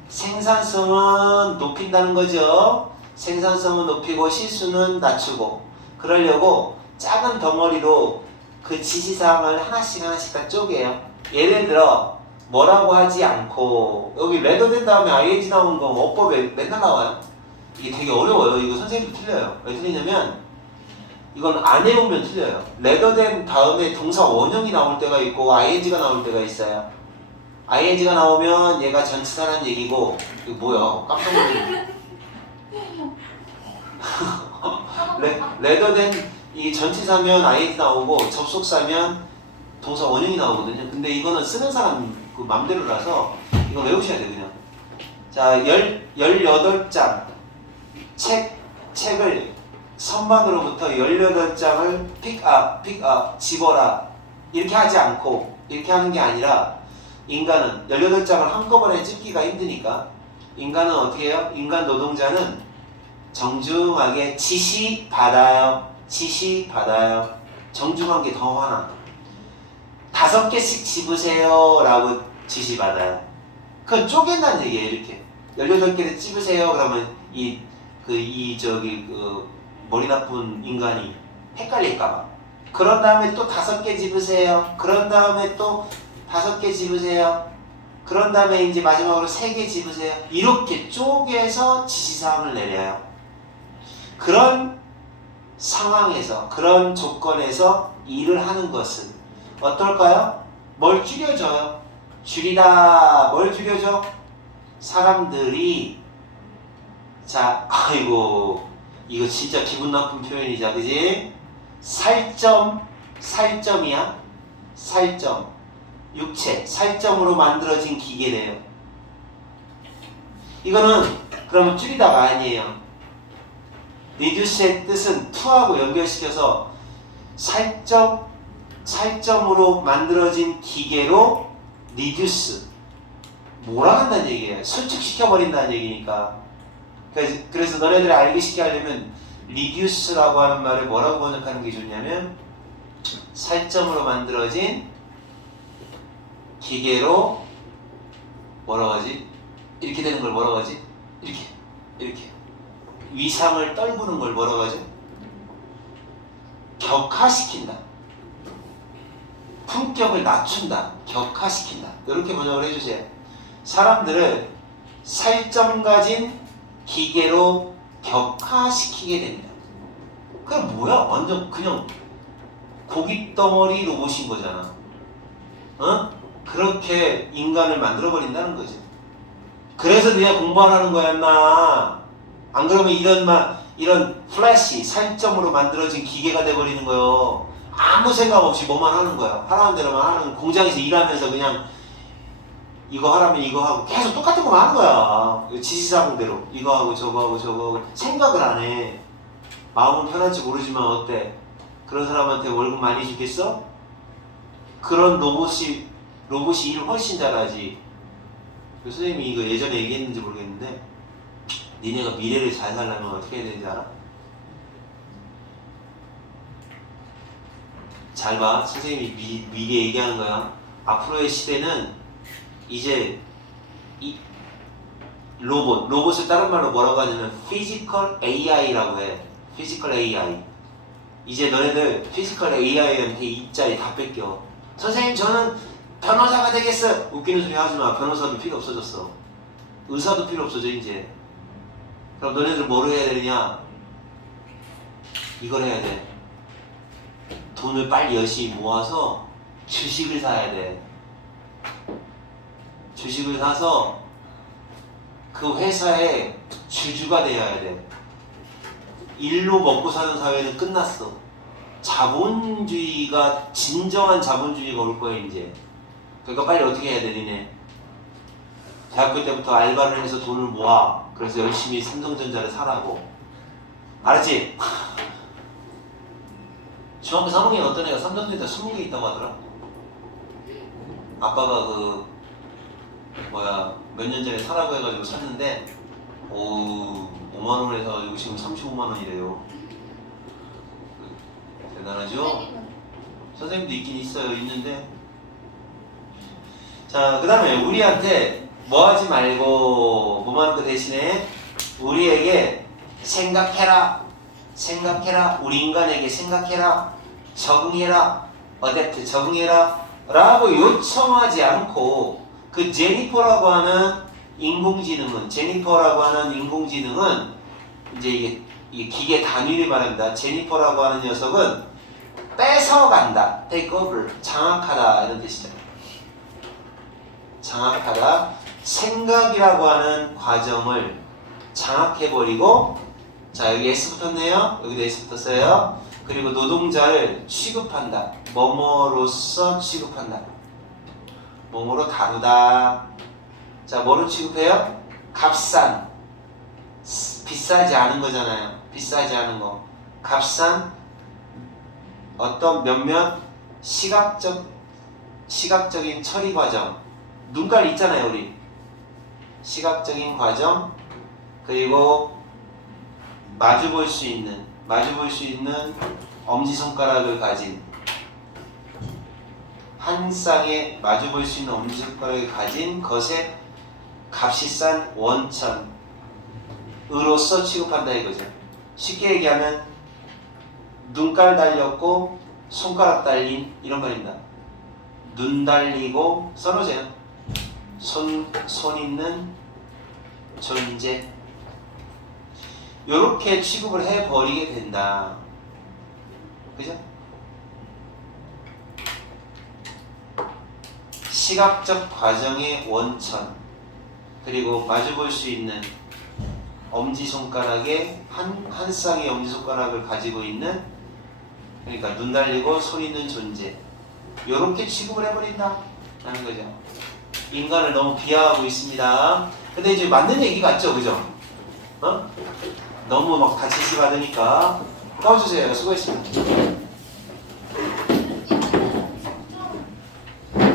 생산성은 높인다는 거죠. 생산성은 높이고 실수는 낮추고. 그러려고 작은 덩어리로 그 지시사항을 하나씩 다 쪼개요. 예를 들어 뭐라고 하지 않고 여기 레더된 다음에 ing 나오는 거 어법에 맨날 나와요. 이게 되게 어려워요. 이거 선생님도 틀려요. 왜 틀리냐면 이건 안 해오면 틀려요. 레더된 다음에 동사 원형이 나올 때가 있고 ing가 나올 때가 있어요. ing가 나오면 얘가 전치사라는 얘기고 이거 뭐야? 깜짝 놀랐네. 레더된 이 전치사면 ing 나오고 접속사면 동사 원형이 나오거든요. 근데 이거는 쓰는 사람 그 맘대로라서 이거 외우셔야 돼요. 그냥. 자, 18장 책을 선반으로부터 18장을 픽업, 집어라 이렇게 하지 않고 이렇게 하는 게 아니라 인간은 18장을 한꺼번에 찝기가 힘드니까 인간은 어떻게 해요? 인간 노동자는 정중하게 지시받아요. 정중한 게 더 화나. 5개씩 집으세요 라고 지시받아요. 그건 쪼갠다는 얘기예요. 이렇게 18개를 집으세요 그러면 머리 나쁜 인간이 헷갈릴까봐. 그런 다음에 또 5개 집으세요. 그런 다음에 또 5개 집으세요. 그런 다음에 이제 마지막으로 3개 집으세요. 이렇게 쪼개서 지시사항을 내려요. 그런 상황에서, 그런 조건에서 일을 하는 것은 어떨까요? 뭘 줄여줘요? 줄이다. 뭘 줄여줘? 사람들이 아이고 이거 진짜 기분 나쁜 표현이자 그지? 살점이야. 살점. 육체, 살점으로 만들어진 기계래요. 이거는 그러면 줄이다가 아니에요. reduce의 뜻은 to하고 연결시켜서 살점으로 만들어진 기계로 reduce 몰아간다는 얘기예요. 수축시켜버린다는 얘기니까. 그래서 너네들이 알기 쉽게 하려면 reduce라고 하는 말을 뭐라고 번역하는 게 좋냐면 살점으로 만들어진 기계로 뭐라고 하지? 이렇게 되는 걸 뭐라고 하지? 이렇게 위상을 떨구는 걸 뭐라고 하지? 격화시킨다. 품격을 낮춘다. 격화시킨다. 이렇게 번역을 해주세요. 사람들을 살점 가진 기계로 격화시키게 됩니다. 그럼 뭐야? 완전 그냥 고깃덩어리 로봇인 거잖아. 그렇게 인간을 만들어버린다는 거지. 그래서 네가 공부 안 하는 거야, 인마. 안 그러면 이런 플래시, 살점으로 만들어진 기계가 돼버리는 거요. 아무 생각 없이 뭐만 하는 거야. 하라는 대로만 하는, 공장에서 일하면서 그냥 이거 하라면 이거 하고 계속 똑같은 거만 하는 거야. 지시사항대로 이거 하고 저거 하고 저거 하고 생각을 안 해. 마음은 편할지 모르지만 어때? 그런 사람한테 월급 많이 주겠어? 그런 로봇이 일 훨씬 잘하지. 선생님이 이거 예전에 얘기했는지 모르겠는데 니네가 미래를 잘 살려면 어떻게 해야 되는지 알아? 잘 봐. 선생님이 미리 얘기하는 거야. 앞으로의 시대는 이제 이 로봇을 다른 말로 뭐라고 하냐면 Physical AI라고 해. Physical AI. 이제 너네들 Physical AI한테 입자리 다 뺏겨. 선생님 저는 변호사가 되겠어. 웃기는 소리 하지 마. 변호사도 필요 없어졌어. 의사도 필요 없어져 이제. 그럼 너네들 뭐를 해야 되느냐? 이걸 해야 돼. 돈을 빨리 열심히 모아서 주식을 사야 돼. 주식을 사서 그 회사의 주주가 되어야 돼. 일로 먹고 사는 사회는 끝났어. 자본주의가 진정한 자본주의가 올 거야 이제. 그러니까 빨리 어떻게 해야 돼, 니네? 대학교 때부터 알바를 해서 돈을 모아. 그래서 열심히 삼성전자를 사라고. 알았지? 중학교 3학년 어떤 애가 삼성전자 20개 있다고 하더라. 아빠가 몇 년 전에 사라고 해가지고 샀는데 5만 원에 사가지고 지금 35만 원이래요. 대단하죠? 선생님도 있긴 있어요. 있는데. 자, 그 다음에 우리한테 뭐 하지 말고 뭐만 하는 거 대신에 우리에게 생각해라. 우리 인간에게 생각해라. 적응해라. 어댑트 적응해라. 라고 요청하지 않고 그 제니퍼라고 하는 인공지능은 이제 이게 기계 단위를 말합니다. 제니퍼라고 하는 녀석은 뺏어간다. take over. 장악하다. 이런 뜻이잖아요. 장악하다. 생각이라고 하는 과정을 장악해버리고, 자, 여기 S 붙었네요. 여기도 S 붙었어요. 그리고 노동자를 취급한다. 뭐뭐로서 취급한다. 뭐뭐로 다루다. 자, 뭐로 취급해요? 값싼. 비싸지 않은 거잖아요. 비싸지 않은 거. 값싼 어떤 몇몇 시각적인 처리 과정. 눈깔 있잖아요, 우리. 시각적인 과정. 그리고 마주 볼 수 있는 엄지손가락을 가진, 한 쌍에 마주 볼 수 있는 엄지손가락을 가진 것에 값이 싼 원천으로서 취급한다 이거죠. 쉽게 얘기하면 눈깔 달렸고 손가락 달린 이런 말입니다. 눈 달리고 써놓으세요. 손 있는 존재. 요렇게 취급을 해버리게 된다. 그죠? 시각적 과정의 원천, 그리고 마주볼 수 있는 엄지손가락에 한 쌍의 엄지손가락을 가지고 있는, 그러니까 눈 달리고 손 있는 존재, 요렇게 취급을 해버린다 라는 거죠. 인간을 너무 비하하고 있습니다. 근데 이제 맞는 얘기 같죠, 그죠? 너무 막 다치시 받으니까 꺼주세요. 수고했습니다.